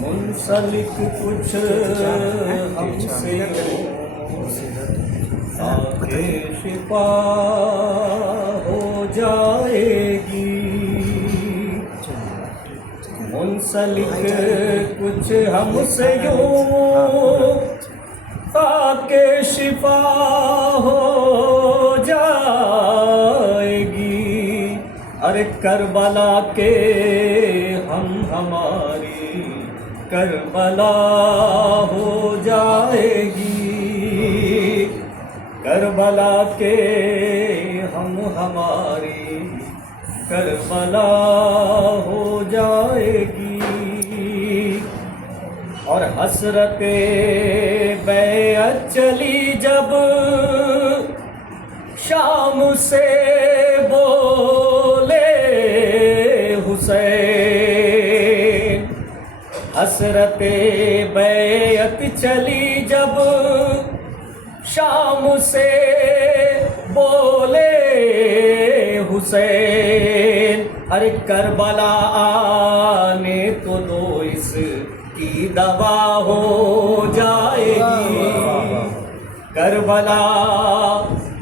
منسلک کچھ ہم سے آگے شفا ہو جائے گی، منسلک کچھ ہم سے یوں آگے شفا ہو جائے گی، ارے کربلا کے ہم ہماری کربلا ہو جائے گی، کربلا کے ہم ہماری کربلا ہو جائے گی۔ اور حسرت بیعت چلی جب شام سے بولے حسین، حسرت بیعت چلی جب شام سے بولے حسین، ارے کربلا آنے تو دو اس کی دوا ہو جائے گی، کربلا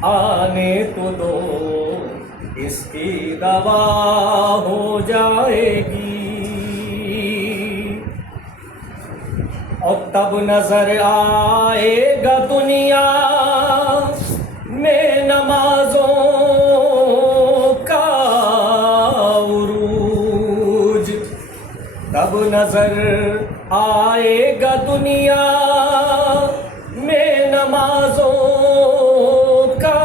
آنے تو دو اس کی دوا ہو جائے گی۔ اور تب نظر آئے گا دنیا میں نمازوں کا عروج، تب نظر آئے گا دنیا میں نمازوں کا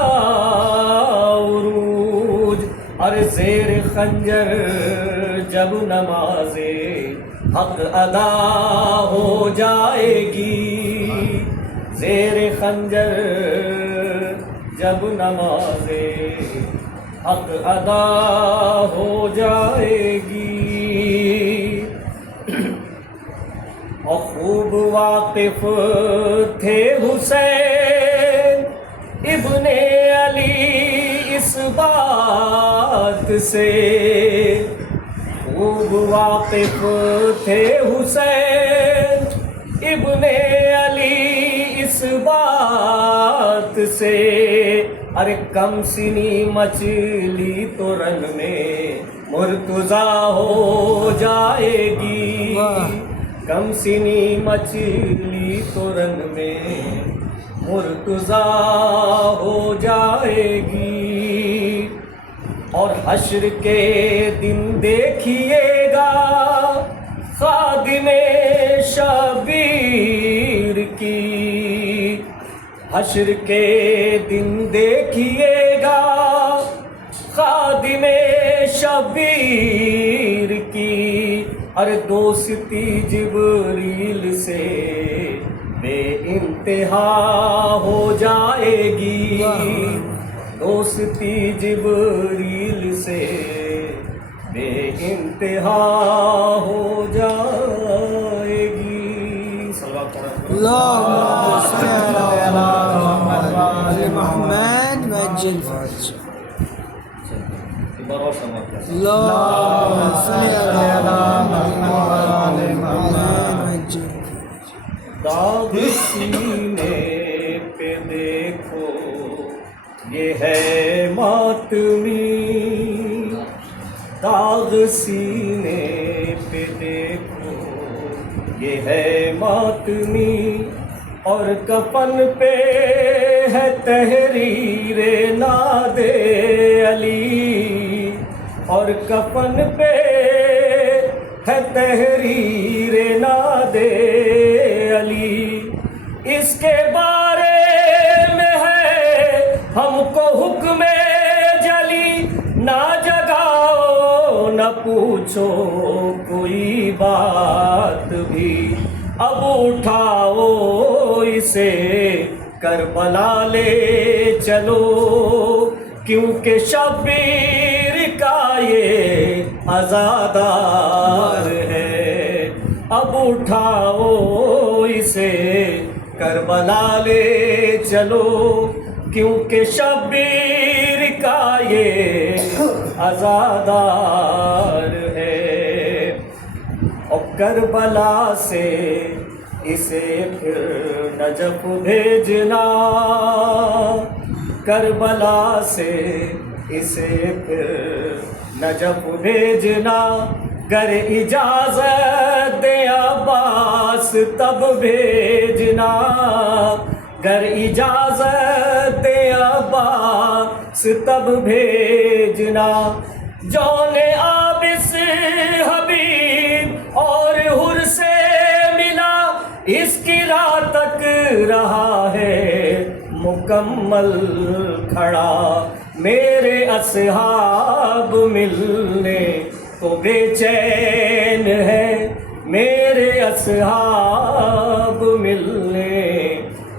عروج، اور زیر خنجر جب نماز حق ادا ہو جائے گی، زیر خنجر جب نماز حق ادا ہو جائے گی۔ اور خوب واقف تھے حسین ابن علی اس بات سے، خوب واقف تھے حسین ابن علی اس بات سے، ارے کم سنی مچھلی تو رن میں مرتضیٰ ہو جائے گی، کم سنی مچھلی تو رن میں مرتضیٰ ہو جائے گی۔ اور حشر کے دن دیکھیے گا خادم شبیر کی، حشر کے دن دیکھیے گا خادم شبیر کی، ارے دوستی جبریل سے بے انتہا ہو جائے گی، دوستی جبریل سے بے انتہا ہو جائے گی۔ اللہم صل علی محمد وعجل فرجہ، اللہم صل علی محمد وعجل فرجہ۔ داغ سینے پہ دیکھو یہ ہے ماتمی، داغ سینے پہ دیکھو یہ ہے ماتمی، اور کفن پہ ہے تحریر ناد علی، اور کفن پہ ہے تحریر ناد علی، اس کے بارے میں ہے ہم کو حکم جلی، نہ جگاؤ نہ پوچھو کوئی بات بھی، اب اٹھاؤ اسے کربلا لے چلو، کیونکہ شبیر کا یہ عزادار ہے۔ اب اٹھاؤ اسے کربلا لے چلو، کیونکہ شبیر کا یہ عزادار ہے۔ اور کربلا سے اسے پھر نجف بھیجنا، کربلا سے اسے پھر نجف بھیجنا، گر اجازت دے عباس تب بھیجنا، گر اجازت دے عباس تب بھیجنا۔ جون آبس حبیب اور حر سے ملا، اس کی راہ تک رہا ہے مکمل کھڑا، میرے اصحاب ملنے کو بے چین ہے، میرے اصحاب ملنے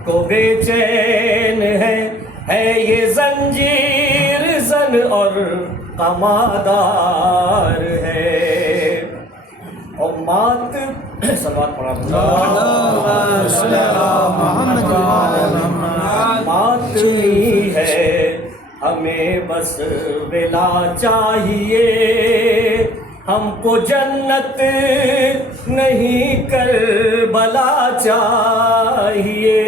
کو بے چین ہے یہ زنجیر زن اور قمادار ہے۔ اور مات صلوات پڑھا مات نہیں ہے ہمیں بس ولا چاہیے، ہم کو جنت نہیں کربلا چاہیے،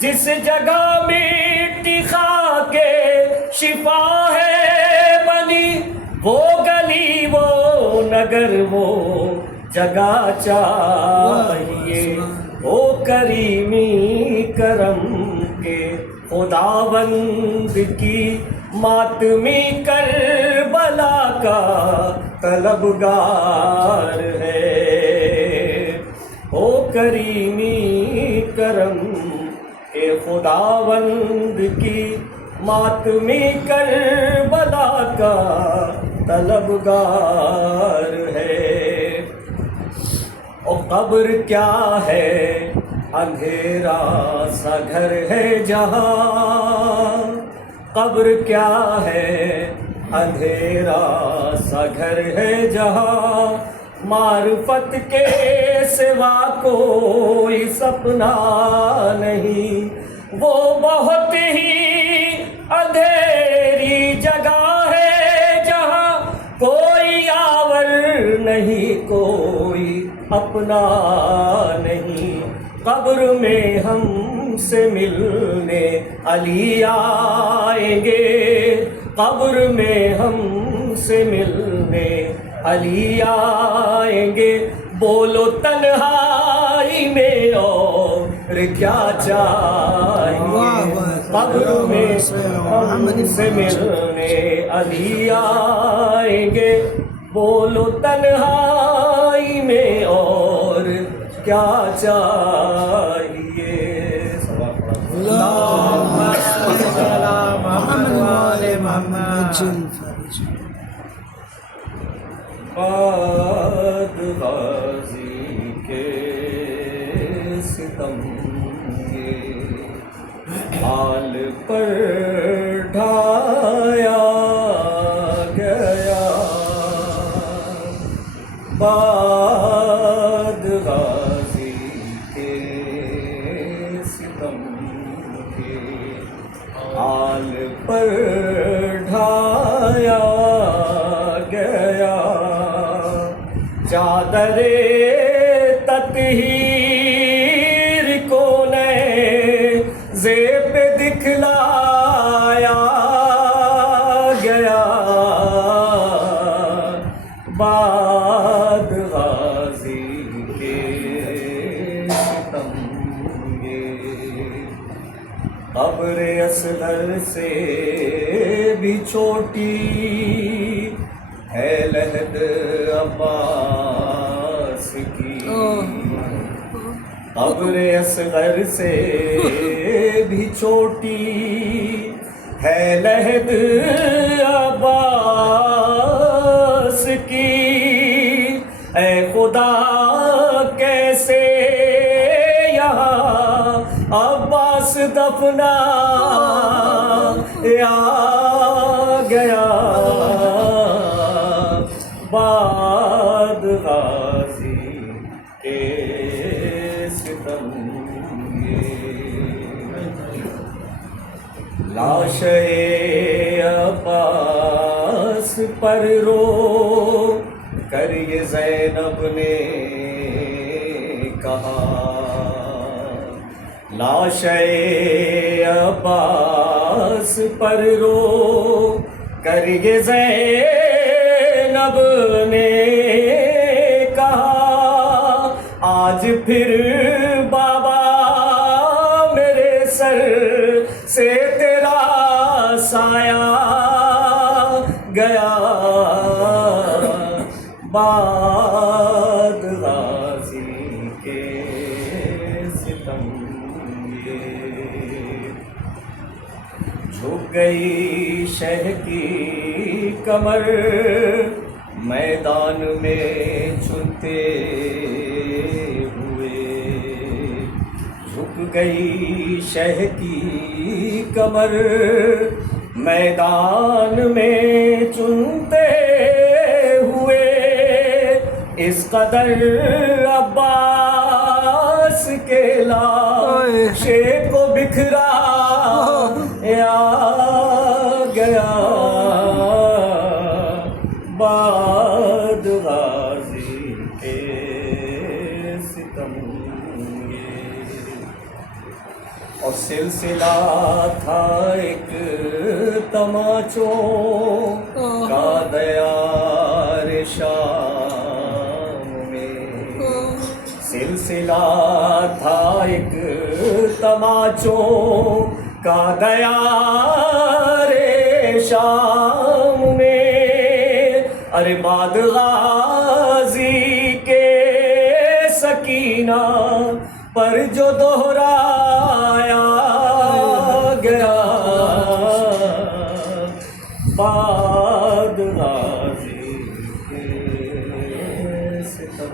جس جگہ مٹی خاک شفا ہے بنی، وہ گلی وہ نگر وہ جگہ چاہیے، او کریمی کرم کے خداوند کی ماتمی کربلا کا طلبگار ہے، او کریمی کرم کے خداوند کی ماتمی کربلا کا طلبگار ہے۔ اور قبر کیا ہے اندھیرا سا گھر ہے جہاں، قبر کیا ہے اندھیرا سا گھر ہے جہاں، معرفت کے سوا کوئی سپنا نہیں، وہ بہت ہی اندھیری جگہ ہے جہاں کوئی آور نہیں کوئی اپنا نہیں، قبر میں ہم سے ملنے علی آئیں گے، قبر میں ہم سے ملنے علی آئیں گے، بولو تنہائی میں اور کیا چاہیے، قبر میں ہم سے ملنے علی آئیں گے، بولو تنہائی میں اور کیا چاہیے۔ اللہم صلی علی محمد وآل محمد۔ بعد غازی کے ستم کے حال پر ڈھایا گیا، بعد غازی کے ستم کے حال پر ڈھایا گیا، چادر تطہیر کو نئے زیب دکھلایا گیا، بعد غازی کے ستم گے، قبر اصغر سے بھی چھوٹی ہے لحد عباس کی، قبر اصغر سے بھی چھوٹی ہے لحد عباس کی، اے خدا کیسے یہاں عباس دفنا آ گیا، بعد غازی لاش عباس پر رو کر یہ زینب نے کہا، لاش عباس پر رو کر یہ زینب نے کہا، آج پھر بابا میرے سر سے تیرا سایہ گیا، باد غازی کے ستم یہ جھک گئی شہ کی کمر میدان میں چنتے ہوئے، جھک گئی شہ کی کمر میدان میں چنتے ہوئے، اس قدر عباس کے لاشے کو بکھرا یا گیا، باد غازی کے ستم یہ۔ اور سلسلہ تھا ایک تماچوں کا دیار شام میں، سلسلہ تھا ایک تماچوں کا دیار شام میں، ارے باد غازی کے سکینہ پر جو دہرایا گیا، باد غازی کے ستم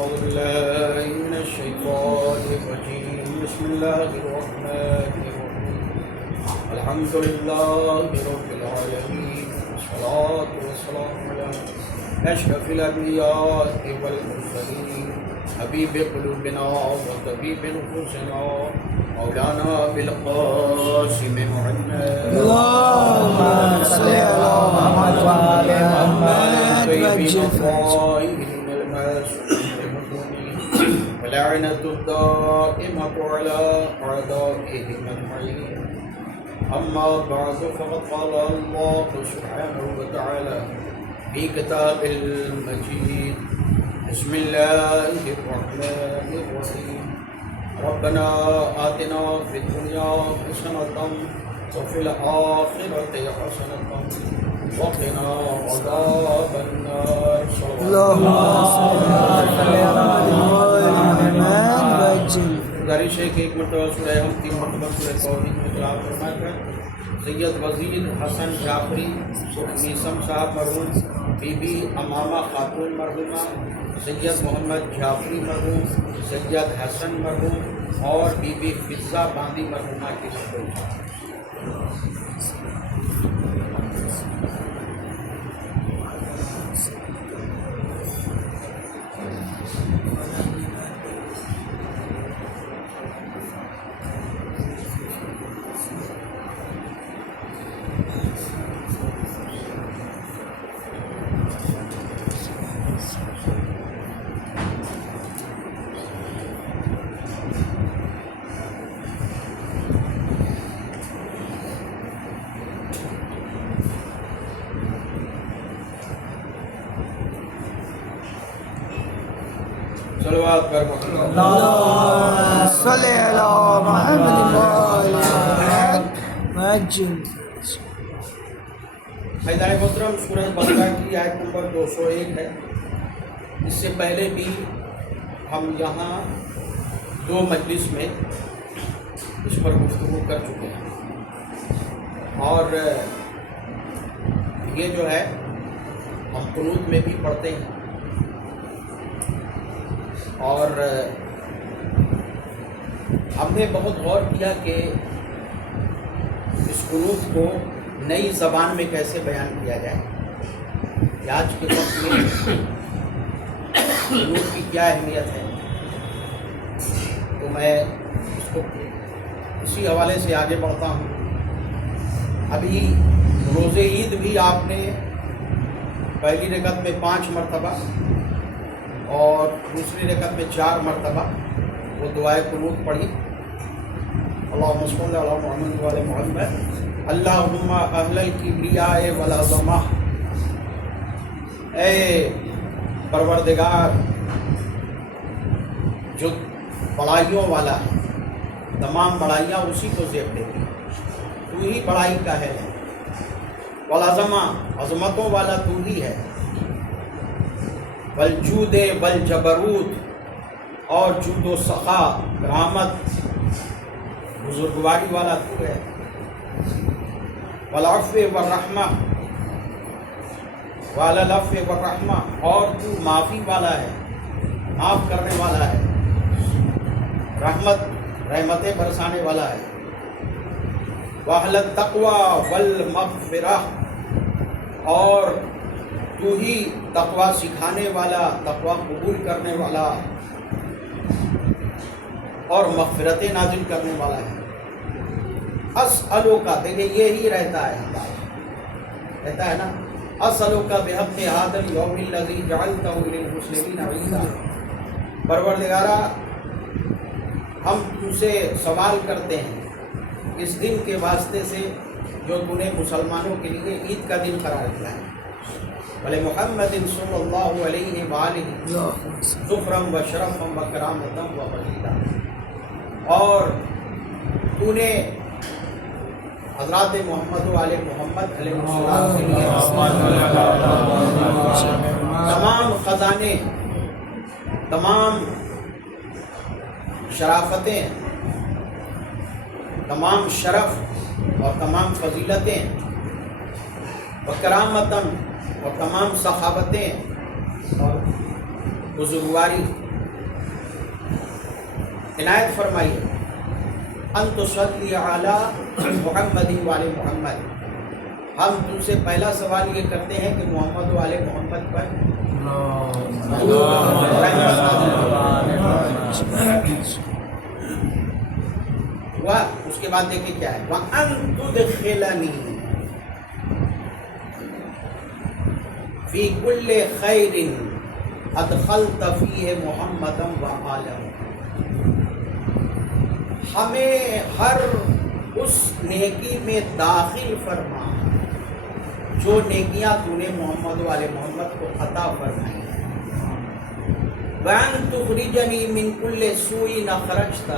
أعوذ بالله من الشيطان الرجيم بسم الله الرحمن الرحيم الحمد لله رب العالمين والصلاة والسلام على أشرف الأنبياء والمرسلين حبيب قلوبنا وطبيب نفوسنا مولانا بالقاسم محمد اللهم صل على محمد وعلى محمد وجل الطاهرين المعصومين ولعنة الدائمة على أعدائهم أجمعين أما بعد فقد قال الله سبحانه وتعالى في كتاب المجيد بسم الله الرحمن الرحيم ربنا آتنا في الدنيا حسنة وفي الآخرة حسنة وقنا عذاب النار اللهم صل على محمد وجل گزارش ہے کہ ایک مرتبہ سورہ ہم 3 مرتبہ سورہ توحید میں تلاوت فرمایا کر سید وزیر حسن جعفری میثم صاحب مرحوم، بی بی امامہ خاتون مرحومہ، سید محمد جعفری مرحوم، سید حسن مرحوم اور بی بی فضہ باندی مرحومہ کی سپرد صلوات پر محمد اللهم صل على محمد وآل محمد وعجل. حیدر محترم، سورہ بقرہ کی آیت نمبر 201 ہے. اس سے پہلے بھی ہم یہاں 2 مجلس میں اس پر گفتگو کر چکے ہیں، اور یہ جو ہے ہم قنوت میں بھی پڑھتے ہیں، اور ہم نے بہت غور کیا کہ اس قنوت کو نئی زبان میں کیسے بیان کیا جائے، کہ آج کے وقت میں قنوت کی کیا اہمیت ہے. تو میں اس کو اسی حوالے سے آگے بڑھتا ہوں. ابھی روز عید بھی آپ نے پہلی رکعت میں 5 مرتبہ اور دوسری رکعت میں 4 مرتبہ وہ دعائے قنوت پڑھی. اللہم صل علی محمد وعلی محمد اللہم اہل الکبریاء والعظمہ. اے پروردگار جو بڑائیوں والا ہے، تمام بڑائیاں اسی کو زیب دے گی، تو ہی بڑائی کا ہے. والعظمہ، عظمتوں والا تو ہی ہے. والجود والجبروت، اور جود و سخا، کرامت، بزرگواری والا تو ہے. والعفو والرحمہ، والعفو والرحمہ، اور تو معافی والا ہے، معاف کرنے والا ہے، رحمتیں برسانے والا ہے. واہل التقوی والمغفرہ، اور تو ہی تقوی سکھانے والا، تقوی قبول کرنے والا اور مغفرتیں نازل کرنے والا ہے. اسألوکا، دیکھیں یہی رہتا ہے، رہتا ہے نا. اسألوکا بحق ھذا اليوم الذی جعلتہ للمسلمین عیدا. پروردگارا، ہم تم سے سوال کرتے ہیں اس دن کے واسطے سے جو تو نے مسلمانوں کے لیے عید کا دن قرار دیا ہے. بھلے محمد صلی اللہ علیہ وآلہ ظفرم و شرفم و کرامتم و مزیدا. اور تو نے حضرات محمد و آل محمد علیہ السلام کے لیے تمام خزانے، تمام شرافتیں، تمام شرف اور تمام فضیلتیں و کرامتاً اور تمام سخاوتیں اور بزرگواری عنایت فرمائی. ان تصلی علی محمد وعلی محمد. ہم تم سے پہلا سوال یہ کرتے ہیں کہ محمد وعلی محمد پر اس کے بعد دیکھیں کیا ہے. وَأَن تُدْخِلَنِي فِي كُلِّ خَيْرٍ أَدْخَلْتَ فِيهِ مُحَمَّدًا وَآلَهُ. ہمیں ہر اس نیکی میں داخل فرما جو نیکیاں تو نے محمد والے محمد کو عطا فرمائی ہیں. وَأَن تُخْرِجَنِي مِن كُلِّ سُوءٍ أَخْرَجْتَ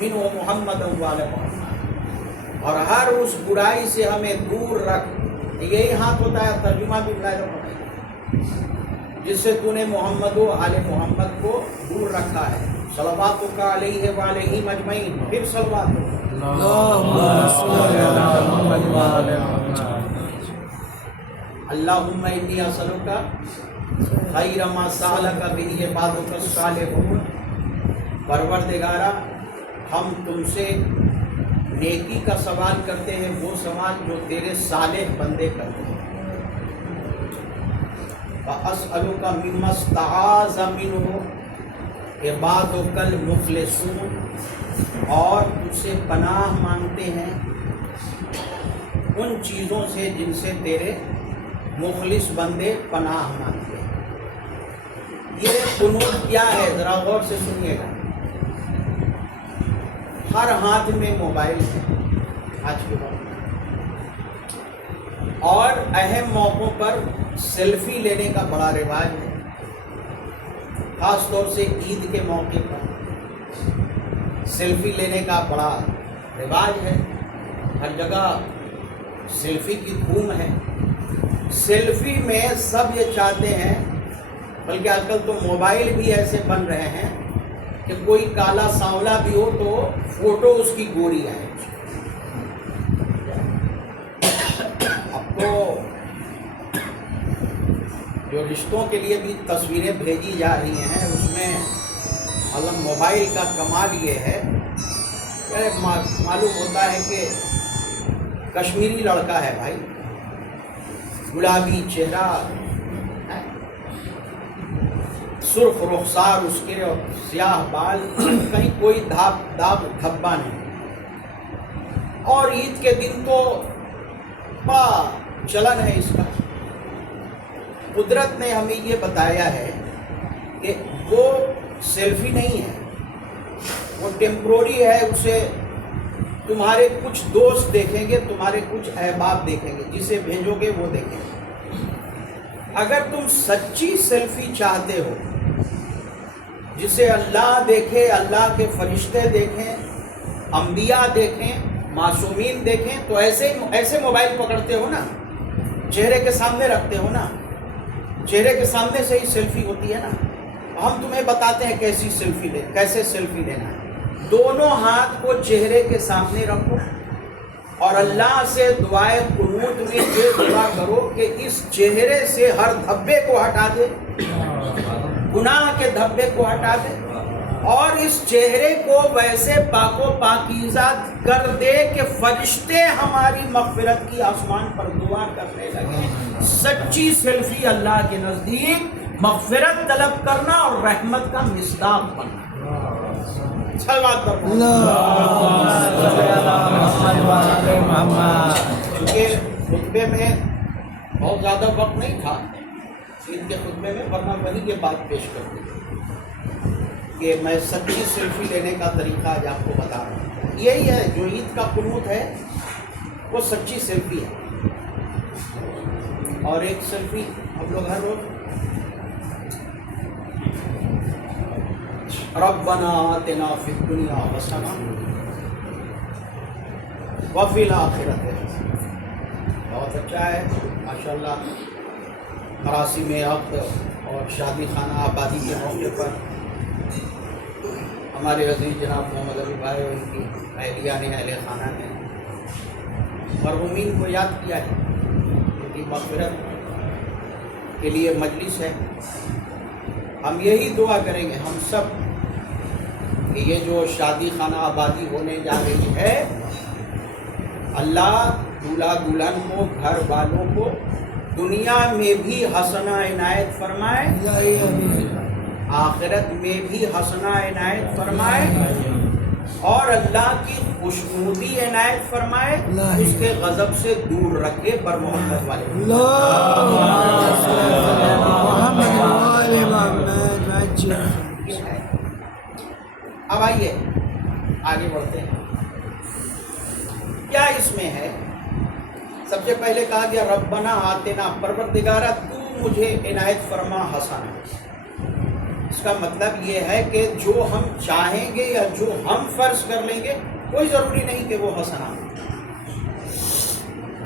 مِنْهُ مُحَمَّدًا وَعَلَى مُحَمَّدٍ. اور ہر اس برائی سے ہمیں دور رکھ. یہی ہاتھ ہوتا ہے، ترجمہ بھی جس سے تو نے محمد و آل محمد کو دور رکھا ہے. صلواتک علیہ وعلیہ مجمعین. پھر صلواتک اللہم انی اسألک خیر ما سألک بہ عبادک الصالحون. پروردگارا، ہم تم سے نیکی کا سوال کرتے ہیں، وہ سوال جو تیرے صالح بندے کرتے ہیں. وَأَسْأَلُكَ مِمَّا اسْتَعَاذَ مِنْهُ عِبَادُكَ الْمُخْلِصُونَ. اور تجھ سے پناہ مانگتے ہیں ان چیزوں سے جن سے تیرے مخلص بندے پناہ مانگتے ہیں. یہ قنوت کیا ہے؟ ذرا غور سے سنیے گا. ہر ہاتھ میں موبائل ہے آج کے وقت، اور اہم موقعوں پر سیلفی لینے کا بڑا رواج ہے. خاص طور سے عید کے موقع پر سیلفی لینے کا بڑا رواج ہے، ہر جگہ سیلفی کی دھوم ہے۔ سیلفی میں سب یہ چاہتے ہیں، بلکہ آج کل تو موبائل بھی ایسے بن رہے ہیں کہ کوئی کالا سانولا بھی ہو تو فوٹو اس کی گوری آئے۔ اب تو جو رشتوں کے لیے بھی تصویریں بھیجی جا رہی ہیں اس میں مطلب موبائل کا کمال یہ ہے کہ معلوم ہوتا ہے کہ کشمیری لڑکا ہے بھائی، گلابی چہرہ، سرخ رخسار اس کے اور سیاہ بال، کہیں کوئی داغ دھبا نہیں۔ اور عید کے دن تو بڑا چلن ہے اس کا۔ قدرت نے ہمیں یہ بتایا ہے کہ وہ سیلفی نہیں ہے، وہ ٹیمپروری ہے، اسے تمہارے کچھ دوست دیکھیں گے، تمہارے کچھ احباب دیکھیں گے، جسے بھیجو گے وہ دیکھیں گے۔ اگر تم سچی سیلفی چاہتے ہو جسے اللہ دیکھے، اللہ کے فرشتے دیکھیں، انبیاء دیکھیں، معصومین دیکھیں، تو ایسے موبائل پکڑتے ہو نا، چہرے کے سامنے رکھتے ہو نا، چہرے کے سامنے سے ہی سیلفی ہوتی ہے نا۔ ہم تمہیں بتاتے ہیں کیسے سیلفی لینا ہے۔ دونوں ہاتھ کو چہرے کے سامنے رکھو اور اللہ سے دعائے قنوت میں یہ دعا کرو کہ اس چہرے سے ہر دھبے کو ہٹا دے، گناہ کے دھبے کو ہٹا دے، اور اس چہرے کو ویسے پاک و پاکیزہ کر دے کہ فرشتے ہماری مغفرت کی آسمان پر دعا کرنے لگے۔ سچی سیلفی اللہ کے نزدیک مغفرت طلب کرنا اور رحمت کا مصداق بننا۔ چونکہ خطبے میں بہت زیادہ وقت نہیں تھا عید کے خطبے میں، ورنہ وہی کے بات پیش کرتے کہ میں سچی سیلفی لینے کا طریقہ آج آپ کو بتا رہا ہوں۔ یہی ہے جو عید کا قنوت ہے، وہ سچی سیلفی ہے۔ اور ایک سیلفی ہم لوگ ہر روز ربنا آتنا فی الدنیا حسنہ وفی الآخرۃ حسنہ، بہت اچھا ہے ماشاءاللہ۔ مراسم عقد اور شادی خانہ آبادی کے موقع پر ہمارے عزیز جناب محمد علی بھائی اور ان کی اہلیہ نے، اہل خانہ نے مرحومین کو یاد کیا ہے، ان کی مغفرت کے لیے مجلس ہے۔ ہم یہی دعا کریں گے ہم سب کہ یہ جو شادی خانہ آبادی ہونے جا رہی ہے، اللہ دولہا دلہن کو، گھر والوں کو دنیا میں بھی حسنہ عنایت فرمائے، آخرت میں بھی حسنہ عنایت فرمائے، اور اللہ کی خوشنودی عنایت فرمائے، اس کے غضب سے دور رکھے بر محمد والے۔ اب آئیے آگے بڑھتے ہیں، کیا اس میں ہے؟ سب سے پہلے کہا گیا ربنا آتنا، پروردگارہ تو مجھے عنایت فرما حسنہ۔ اس کا مطلب یہ ہے کہ جو ہم چاہیں گے یا جو ہم فرض کر لیں گے کوئی ضروری نہیں کہ وہ حسنہ ہو،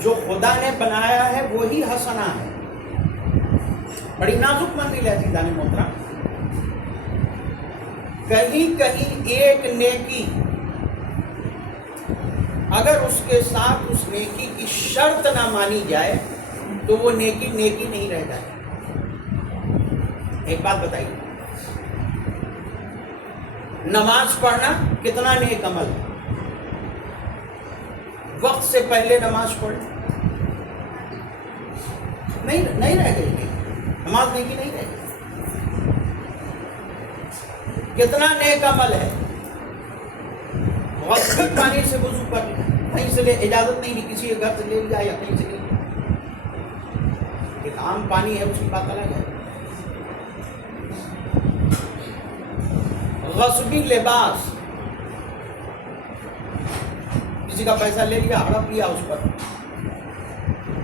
جو خدا نے بنایا ہے وہی حسنہ ہے۔ بڑی نازک منزل ہے عزیزان محترم۔ کہیں کہیں ایک نیکی اگر اس کے ساتھ اس نیکی کی شرط نہ مانی جائے تو وہ نیکی نہیں رہ جائے۔ ایک بات بتائیے، نماز پڑھنا کتنا نیک عمل ہے؟ وقت سے پہلے نماز پڑھ نہیں رہ گئی، نماز نیکی نہیں رہ گئی۔ کتنا نیک عمل ہے غسل پانی سے وضو کر لیا، کہیں سے اجازت نہیں لی، کسی کے گھر سے لے لیا یا کہیں سے لے لیا، ایک عام پانی ہے اس کی بات الگ ہے۔ غصبی لباس، کسی کا پیسہ لے لیا، ہڑپ لیا، اس پر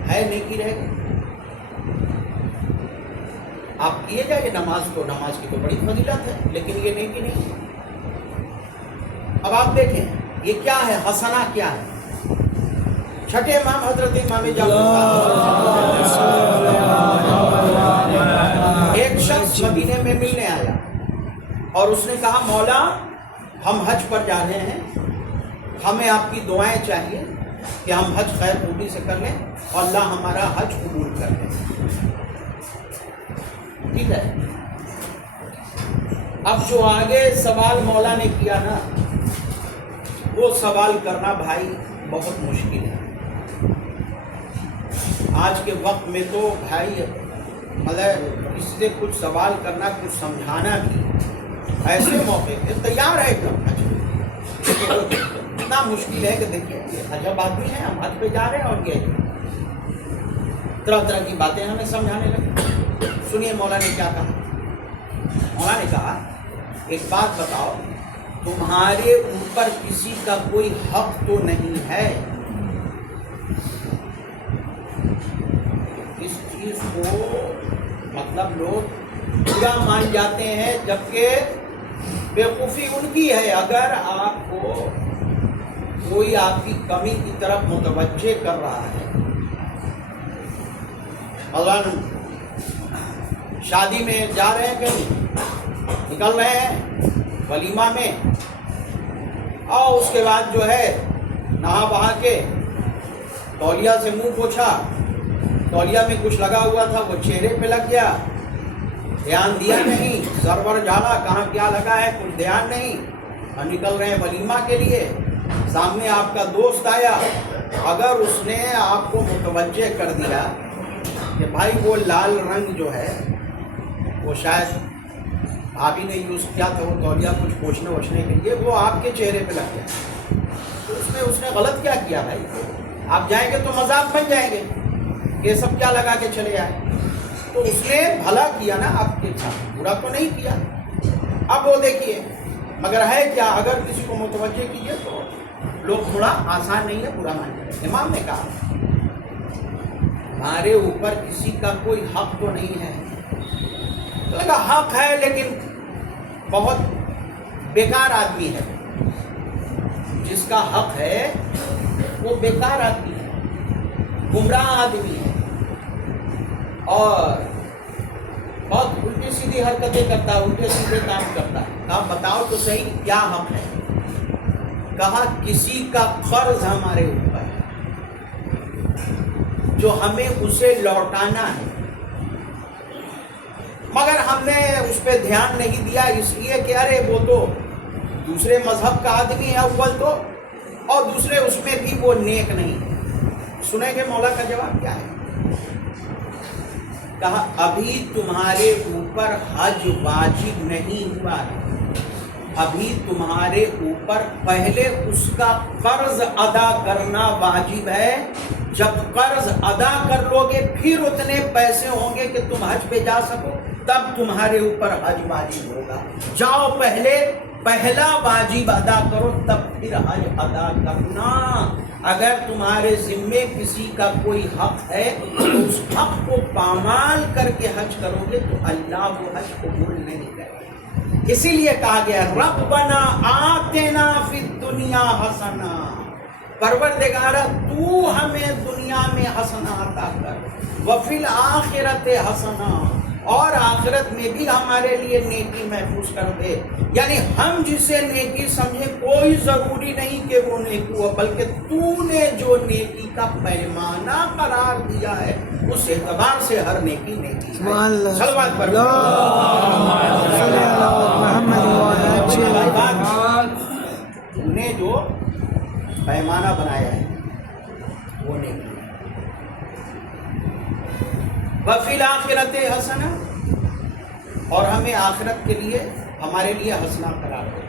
ہے نیکی رہ گئی۔ آپ کیے جائیے نماز کو، نماز کی تو بڑی فضیلت ہے، لیکن یہ نیکی نہیں ہے۔ اب آپ دیکھیں یہ کیا ہے، حسنہ کیا ہے؟ چھٹے امام حضرت امام جعفر ایک شخص مدینے میں ملنے آیا اور اس نے کہا مولا ہم حج پر جا رہے ہیں، ہمیں آپ کی دعائیں چاہیے کہ ہم حج خیر خوبی سے کر لیں اور اللہ ہمارا حج قبول کر لیں۔ ٹھیک ہے، اب جو آگے سوال مولا نے کیا نا، وہ سوال کرنا بھائی بہت مشکل ہے۔ آج کے وقت میں تو بھائی مطلب کسی سے کچھ سوال کرنا، کچھ سمجھانا بھی ایسے موقع پہ تیار ہے کہ اتنا مشکل ہے کہ دیکھیے عجب آدمی ہے، ہم حج پہ جا رہے ہیں اور یہ طرح طرح کی باتیں ہمیں سمجھانے لگے۔ سنیے مولا نے کیا کہا۔ مولا نے کہا ایک بات بتاؤ، تمہارے اوپر کسی کا کوئی حق تو نہیں ہے؟ اس چیز کو مطلب لوگ برا مان جاتے ہیں، جبکہ بیوقوفی ان کی ہے۔ اگر آپ کو کوئی آپ کی کمی کی طرف متوجہ کر رہا ہے، مثلاً شادی میں جا رہے ہیں، کہیں نکل رہے ہیں ولیمہ میں، اور اس کے بعد جو ہے نہا بہا کے تولیہ سے منہ پوچھا، تولیہ میں کچھ لگا ہوا تھا وہ چہرے پہ لگ گیا، دھیان دیا نہیں، سرور جھالا کہاں کیا لگا ہے کچھ دھیان نہیں، اور نکل رہے ہیں ولیمہ کے لیے۔ سامنے آپ کا دوست آیا، اگر اس نے آپ کو متوجہ کر دیا کہ بھائی وہ لال رنگ جو ہے وہ شاید بھابھی نے یوز کیا تھا، وہ تولیہ کچھ پوچھنے ووچھنے کے لیے، وہ آپ کے چہرے پہ لگ گیا، تو اس نے غلط کیا کیا بھائی؟ آپ جائیں گے تو مذاق بن جائیں گے، یہ سب کیا لگا کے چلے آئے، تو اس نے بھلا کیا نا آپ کے ساتھ، برا تو نہیں کیا۔ اب وہ دیکھیے مگر ہے کیا، اگر کسی کو متوجہ کیجیے تو لوگ تھوڑا آسان نہیں ہے برا مان جائے۔ امام نے کہا ہمارے اوپر کسی کا کوئی حق تو نہیں ہے۔ تو لگا حق ہے لیکن بہت بیکار آدمی ہے، جس کا حق ہے وہ بیکار آدمی ہے، گمراہ آدمی ہے، اور بہت الٹی سیدھی حرکتیں کرتا ہے، الٹے سیدھے کام کرتا ہے۔ کہا بتاؤ تو صحیح کیا حق ہے؟ کہا کسی کا قرض ہمارے اوپر ہے جو ہمیں اسے لوٹانا ہے، مگر ہم نے اس پہ دھیان نہیں دیا، اس لیے کہ ارے وہ تو دوسرے مذہب کا آدمی ہے اول تو، اور دوسرے اس میں بھی وہ نیک نہیں۔ سنیں گے مولا کا جواب کیا ہے؟ کہا ابھی تمہارے اوپر حج واجب نہیں ہوا ہے، ابھی تمہارے اوپر پہلے اس کا قرض ادا کرنا واجب ہے۔ جب قرض ادا کر لو گے پھر اتنے پیسے ہوں گے کہ تم حج پہ جا سکو، تب تمہارے اوپر حج واجب ہوگا۔ جاؤ پہلے پہلا واجب ادا کرو تب پھر حج ادا کرنا۔ اگر تمہارے ذمے کسی کا کوئی حق ہے تو اس حق کو پامال کر کے حج کرو گے تو اللہ وہ حج قبول نہیں کرے گا۔ اسی لیے کہا گیا ربنا آتنا فی الدنیا حسنہ، پروردگارہ تو ہمیں دنیا میں حسنہ عطا کر، وفی الآخرۃ حسنہ، اور آخرت میں بھی ہمارے لیے نیکی محفوظ کر دے۔ یعنی ہم جسے نیکی سمجھے کوئی ضروری نہیں کہ وہ نیکی ہو، بلکہ تو نے جو نیکی کا پیمانہ قرار دیا ہے اس اعتبار سے ہر نیکی نیکی ہے۔ صلوات پر تو نے جو پیمانہ بنایا ہے وہ نیکی ہے۔ وفی الآخرۃ حسنہ، اور ہمیں آخرت کے لیے ہمارے لیے حسنہ قرار دے۔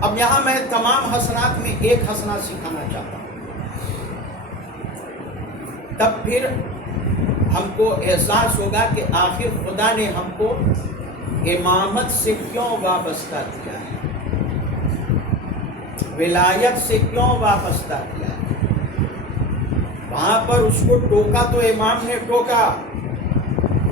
اب یہاں میں تمام حسنات میں ایک حسنہ سکھانا چاہتا ہوں، تب پھر ہم کو احساس ہوگا کہ آخر خدا نے ہم کو امامت سے کیوں وابستہ کیا ہے، ولایت سے کیوں وابستہ کیا ہے۔ وہاں پر اس کو ٹوکا تو امام نے ٹوکا،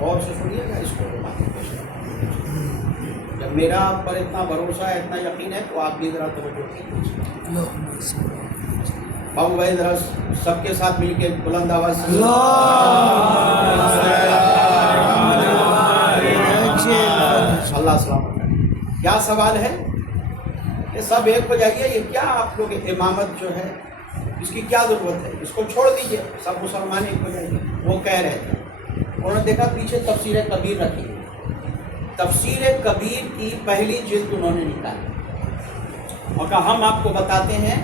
غور سے سنیے گا اس کو. جب میرا آپ پر اتنا بھروسہ ہے، اتنا یقین ہے، تو آپ بھی ذرا توجہ کیجیے. بابو بھائی ذرا سب کے ساتھ مل کے بلند آواز سے اللہ سلامت. کیا سوال ہے؟ یہ سب ایک ہو جائیے. یہ کیا آپ لوگ امامت جو ہے اس کی کیا ضرورت ہے؟ اس کو چھوڑ دیجئے، سب مسلمان ایک ہو جائیے. وہ کہہ رہے تھے، انہوں نے دیکھا پیچھے تفسیر کبیر رکھی. تفسیر کبیر کی پہلی جلد انہوں نے نکالی اور کہا ہم آپ کو بتاتے ہیں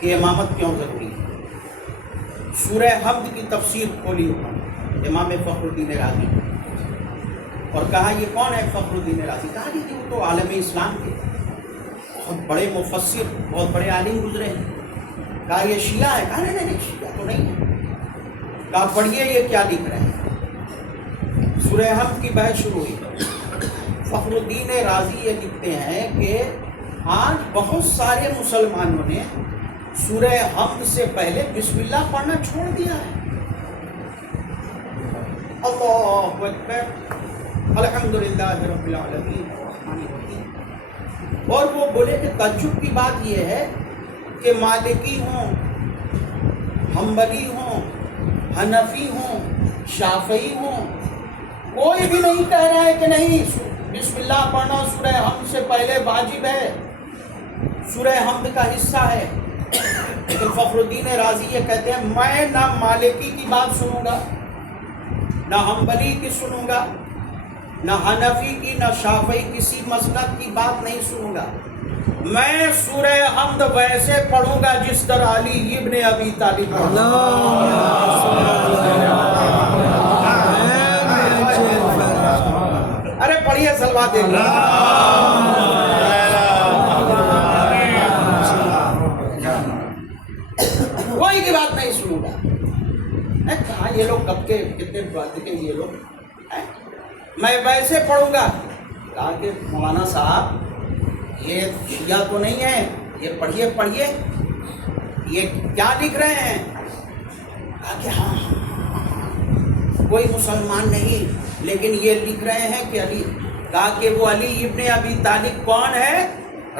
کہ امامت کیوں ضروری ہے. سورہ حمد کی تفسیر کھولی امام فخر الدین رازی اور کہا یہ کون ہے فخر الدین رازی؟ کہا کہ وہ تو عالم اسلام کے بہت بڑے مفسر، بہت بڑے عالم گزرے ہیں. کہا یہ شیعہ ہے؟ کہا نہیں شیعہ تو نہیں ہے. کہا پڑھیے یہ کیا لکھ رہے ہیں. سورہ حمد کی بحث شروع ہوئی. فخر الدین رازی یہ لکھتے ہیں کہ آج بہت سارے مسلمانوں نے سورہ حمد سے پہلے بسم اللہ پڑھنا چھوڑ دیا ہے. اللہ اکبر، الحمدللہ رب العالمین الرحمن الرحیم. اور وہ بولے کہ تعجب کی بات یہ ہے کہ مالکی ہوں، حنبلی ہوں، حنفی ہوں، شافعی ہوں، کوئی بھی نہیں کہہ رہا ہے کہ نہیں بسم اللہ پڑھنا سورہ حمد سے پہلے واجب ہے، سورہ حمد کا حصہ ہے. لیکن فخر الدین رازی یہ کہتے ہیں میں نہ مالکی کی بات سنوں گا، نہ حنبلی کی سنوں گا، نہ حنفی کی، نہ شافعی کسی مسلک کی بات نہیں سنوں گا. میں سورہ حمد ویسے پڑھوں گا جس طرح علی ابن ابی طالب پڑھا. ارے پڑھیے صلوات کوئی کی بات نہیں سنوں گا. کہاں یہ لوگ کب کے کتنے بات کے یہ لوگ میں ویسے پڑھوں گا. کہا کہ مولانا صاحب یہ شیعہ تو نہیں ہے، یہ پڑھیے یہ کیا لکھ رہے ہیں. کہا کہ ہاں کوئی مسلمان نہیں لیکن یہ لکھ رہے ہیں کہ علی. کہا کہ وہ علی ابن ابی طالب کون ہے؟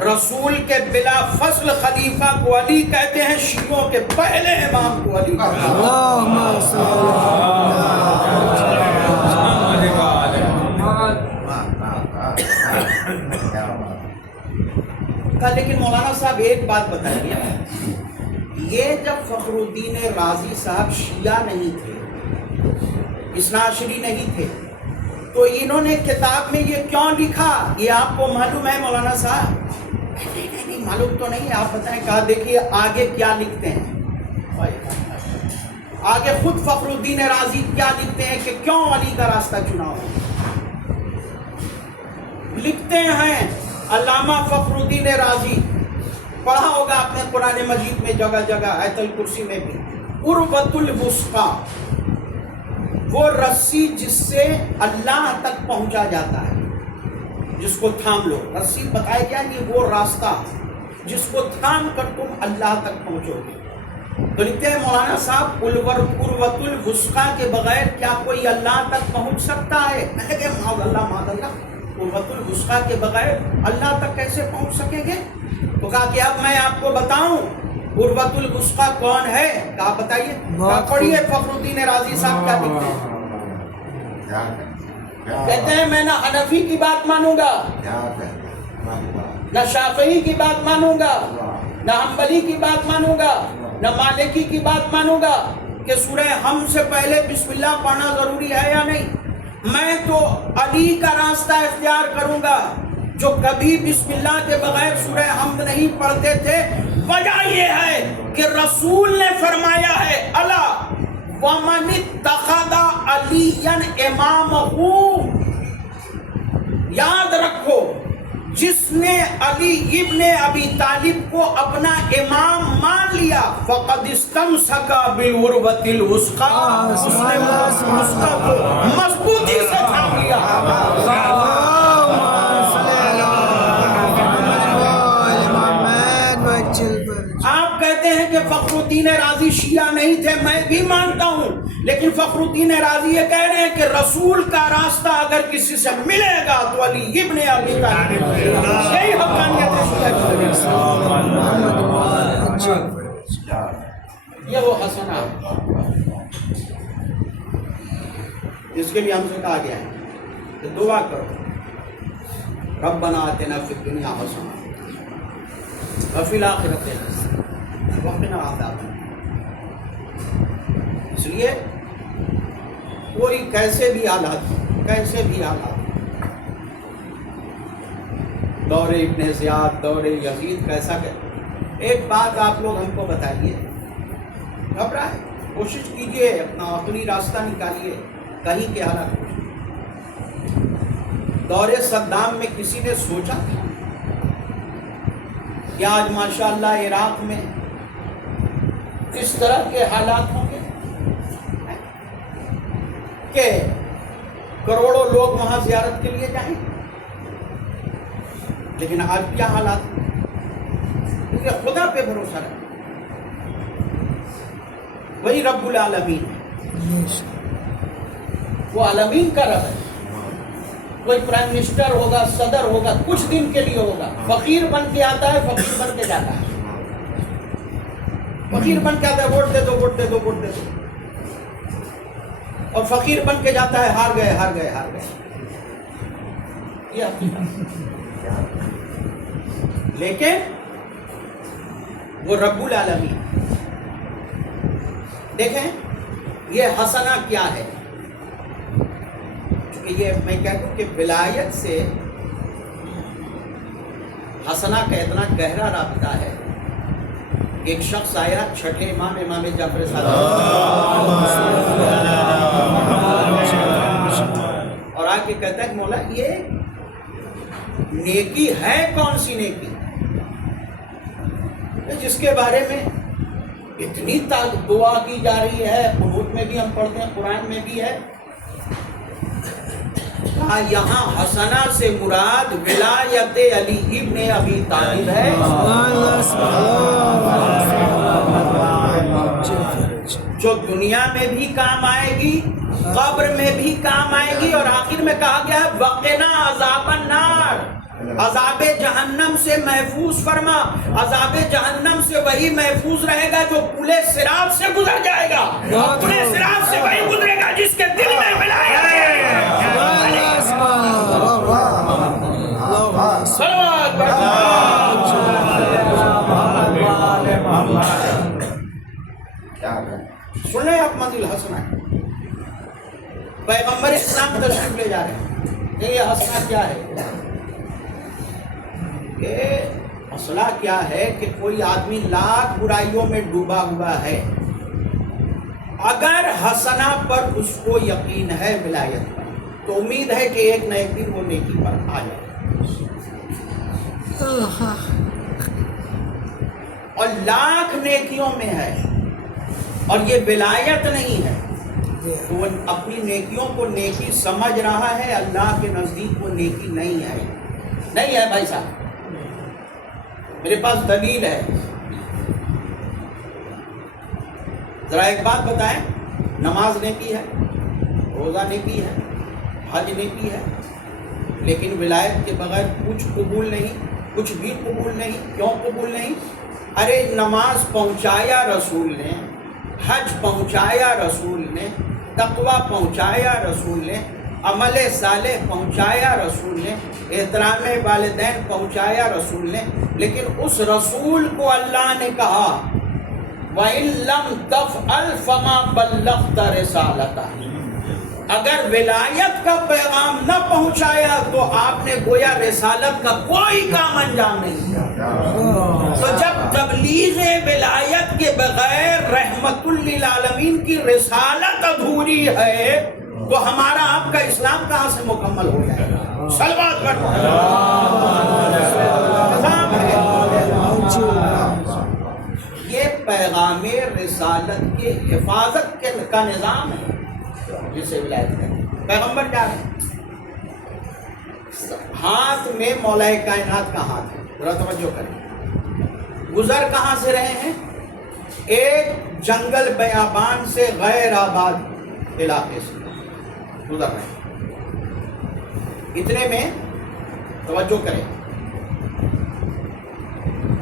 رسول کے بلا فصل خلیفہ کو علی کہتے ہیں، شیعوں کے پہلے امام کو علی کہتے ہیں. لیکن مولانا صاحب ایک بات بتائیے، یہ جب فخر الدین رازی صاحب شیعہ نہیں تھے، اثنا عشری نہیں تھے، تو انہوں نے کتاب میں یہ کیوں لکھا؟ یہ آپ کو معلوم ہے مولانا صاحب؟ نہیں معلوم تو نہیں ہے. آپ بتائیں. کہا دیکھیے آگے کیا لکھتے ہیں. آگے خود فخر الدین رازی کیا لکھتے ہیں کہ کیوں علی کا راستہ چنا ہو. لکھتے ہیں علامہ فخر الدین رازی، پڑھا ہوگا آپ نے قرآن مجید میں جگہ جگہ، آیت الکرسی میں بھی، عروۃ الوثقی، وہ رسی جس سے اللہ تک پہنچا جاتا ہے، جس کو تھام لو. رسی بتایا گیا کہ وہ راستہ جس کو تھام کر تم اللہ تک پہنچو گے. تو لکھتے ہیں مولانا صاحب عروۃ الوثقی کے بغیر کیا کوئی اللہ تک پہنچ سکتا ہے؟ کہ معاذ اللہ عروۃ الوثقی کے بغیر اللہ تک کیسے پہنچ سکیں گے؟ تو کہا کہ اب میں آپ کو بتاؤں عروۃ الوثقی کون ہے. کہا بتائیے. کہا پڑھیے فخر الدین رازی صاحب کیا لکھتے ہیں. کہتے ہیں میں نہ حنفی کی بات مانوں گا، نہ شافعی کی بات مانوں گا، نہ حنبلی کی بات مانوں گا، نہ مالکی کی بات مانوں گا کہ سورہ حمد سے پہلے بسم اللہ پڑھنا ضروری ہے یا نہیں. میں تو علی کا راستہ اختیار کروں گا جو کبھی بسم اللہ کے بغیر سورہ حمد نہیں پڑھتے تھے. وجہ یہ ہے کہ رسول نے فرمایا ہے الا ومن اتخذ علیا امامہ، یاد رکھو جس نے علی ابن ابی طالب کو اپنا امام مان لیا فقد استمسک بالعروۃ الوثقی، اس نے وثقی کو مضبوطی سے تھام لیا. آپ کہتے ہیں کہ فخر الدین رازی شیعہ نہیں تھے، میں بھی مانتا ہوں، لیکن فخر الدین رازی یہ کہہ رہے ہیں کہ رسول کا راستہ اگر کسی سے ملے گا تو علی ابن ابی طالب، یہی حقانیت ہے۔ یہ وہ حسنہ ہے جس کے لیے ہم سے کہا گیا ہے کہ دعا کرو ربنا آتنا فی الدنیا حسنہ وفی الآخرۃ حسنہ وقنا عذاب النار۔ اس لیے کوئی کیسے بھی حالات دور ابن زیاد، دور یزید کیسا کہ ایک بات آپ لوگ ہم کو بتائیے، گھبرائے کوشش کیجئے، اپنا عقلی راستہ نکالیے، کہیں کے حالات دور صدام میں کسی نے سوچا تھا کہ آج ماشاءاللہ عراق میں کس طرح کے حالات ہوں گے کہ کروڑوں لوگ وہاں زیارت کے لیے جائیں؟ لیکن آج کیا حالات، کیونکہ خدا پہ بھروسہ رکھیں، وہی رب العالمین ہے، وہ عالمین کا رب ہے۔ کوئی پرائم منسٹر ہوگا، صدر ہوگا، کچھ دن کے لیے ہوگا، فقیر بن کے آتا ہے، فقیر بن کے جاتا ہے، فقیر بن کے آتا ہے، ووٹ دے دو ووٹ دے دو ووٹ دے دو، اور فقیر بن کے جاتا ہے، ہار گئے ہار گئے ہار گئے، یہ حقیقت۔ لیکن وہ رب العالمین، دیکھیں یہ حسنہ کیا ہے، چونکہ یہ میں کہتا ہوں کہ ولایت سے حسنہ کا اتنا گہرا رابطہ ہے۔ ایک شخص آیا چھٹے امام جعفر صادق اور آ کے کہتا ہے کہ مولا یہ نیکی ہے کون سی نیکی جس کے بارے میں اتنی دعا کی جا رہی ہے، قنوت میں بھی ہم پڑھتے ہیں، قرآن میں بھی ہے۔ یہاں حسنہ سے مراد ولایت علی ابن ابی طالب ہے، جو دنیا میں بھی کام آئے گی، قبر میں بھی کام آئے گی، اور آخر میں کہا گیا ہے وقنا عذاب النار، عذاب جہنم سے محفوظ فرما۔ عذاب جہنم سے وہی محفوظ رہے گا جو پلے صراط سے گزر جائے گا، پلے صراط سے وہی گزرے گا جس کے دل میں ولایت ہے۔ سن لیں آپ منزل حسنہ، پیغمبر اسلام تشریف لے جا رہے ہیں، یہ حسنہ کیا ہے؟ کہ مسئلہ کیا ہے کہ کوئی آدمی لاکھ برائیوں میں ڈوبا ہوا ہے، اگر حسنہ پر اس کو یقین ہے ولایت پر، تو امید ہے کہ ایک نہ ایک دن وہ نیکی پر آ جائے، اور لاکھ نیکیوں میں ہے اور یہ ولایت نہیں ہے، تو وہ اپنی نیکیوں کو نیکی سمجھ رہا ہے، اللہ کے نزدیک وہ نیکی نہیں ہے، نہیں ہے بھائی صاحب۔ میرے پاس دلیل ہے، ذرا ایک بات بتائیں، نماز نیکی ہے، روزہ نیکی ہے، حج نیکی ہے، لیکن ولایت کے بغیر کچھ قبول نہیں، کچھ بھی قبول نہیں۔ کیوں قبول نہیں؟ ارے نماز پہنچایا رسول نے، حج پہنچایا رسول نے، تقوی پہنچایا رسول نے، عمل صالح پہنچایا رسول نے، احترام والدین پہنچایا رسول نے، لیکن اس رسول کو اللہ نے کہا وَإِن لَمْ تَفْعَلْ فَمَا بَلَّغْتَ رِسَالَتَهُ، اگر ولایت کا پیغام نہ پہنچایا تو آپ نے گویا رسالت کا کوئی کام انجام نہیں دیا۔ تو جب تبلیغ ولایت کے بغیر رحمت للعالمین کی رسالت ادھوری ہے تو ہمارا آپ کا اسلام کہاں سے مکمل ہو جائے گا؟ صلوات پڑھو۔ یہ پیغام رسالت کے حفاظت کا نظام ہے جسے ولایت کہتے ہیں۔ پیغمبر کیا ہے؟ ہاتھ میں مولا کائنات کا ہاتھ ہے، ذرا توجہ کریں، گزر کہاں سے رہے ہیں؟ ایک جنگل بیابان سے غیر آباد علاقے سے گزر رہے ہیں۔ اتنے میں توجہ کریں،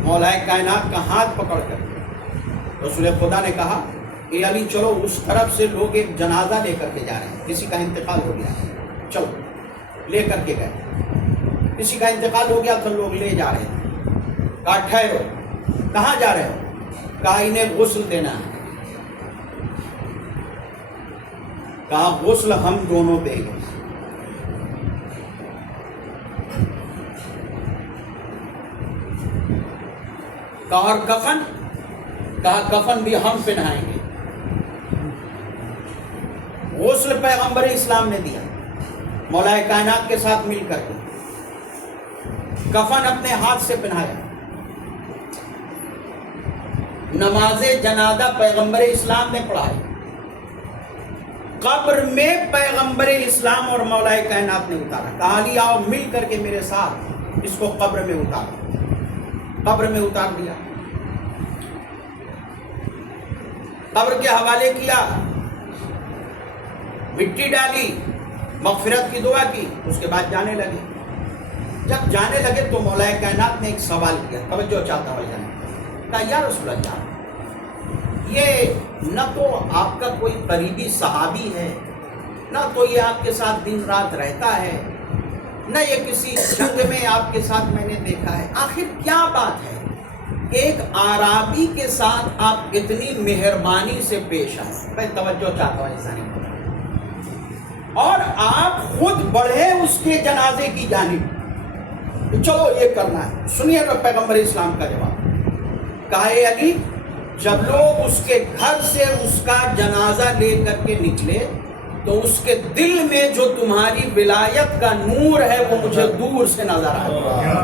مولا کائنات کا ہاتھ پکڑ کر رسول خدا نے کہا اے علی چلو اس طرف سے لوگ ایک جنازہ لے کر کے جا رہے ہیں، کسی کا انتقال ہو گیا، چلو لے کر کے گئے، کسی کا انتقال ہو گیا تو لوگ لے جا رہے ہیں۔ کہا ٹھہرو، کہاں جا رہے ہو؟ کہا انہیں غسل دینا ہے۔ کہا غسل ہم دونوں دیں گے۔ کہا اور کفن؟ کہا کفن بھی ہم پہنائیں گے۔ غسل پیغمبر اسلام نے دیا مولا کائنات کے ساتھ مل کر کے، کفن اپنے ہاتھ سے پہنایا، نماز جنازہ پیغمبر اسلام نے پڑھائی، قبر میں پیغمبر اسلام اور مولا کائنات نے اتارا۔ کہا علی آؤ مل کر کے میرے ساتھ اس کو قبر میں اتارا۔ قبر میں اتار دیا، قبر کے حوالے کیا، مٹی ڈالی، مغفرت کی دعا کی، اس کے بعد جانے لگے۔ جب جانے لگے تو مولا کائنات نے ایک سوال کیا، توجہ چاہتا ہوں جانے، کہا یا رسول اللہ، یہ نہ تو آپ کا کوئی قریبی صحابی ہے، نہ تو یہ آپ کے ساتھ دن رات رہتا ہے، نہ یہ کسی جنگ میں آپ کے ساتھ میں نے دیکھا ہے، آخر کیا بات ہے کہ ایک عرابی کے ساتھ آپ اتنی مہربانی سے پیش آئے؟ میں توجہ چاہتا ہوں انسانی، اور آپ خود بڑھے اس کے جنازے کی جانب، چلو یہ کرنا ہے۔ سنیے پیغمبر اسلام کا جواب، کہا اے علی جب لوگ اس کے گھر سے اس کا جنازہ لے کر کے نکلے تو اس کے دل میں جو تمہاری ولایت کا نور ہے وہ مجھے دور سے نظر آیا،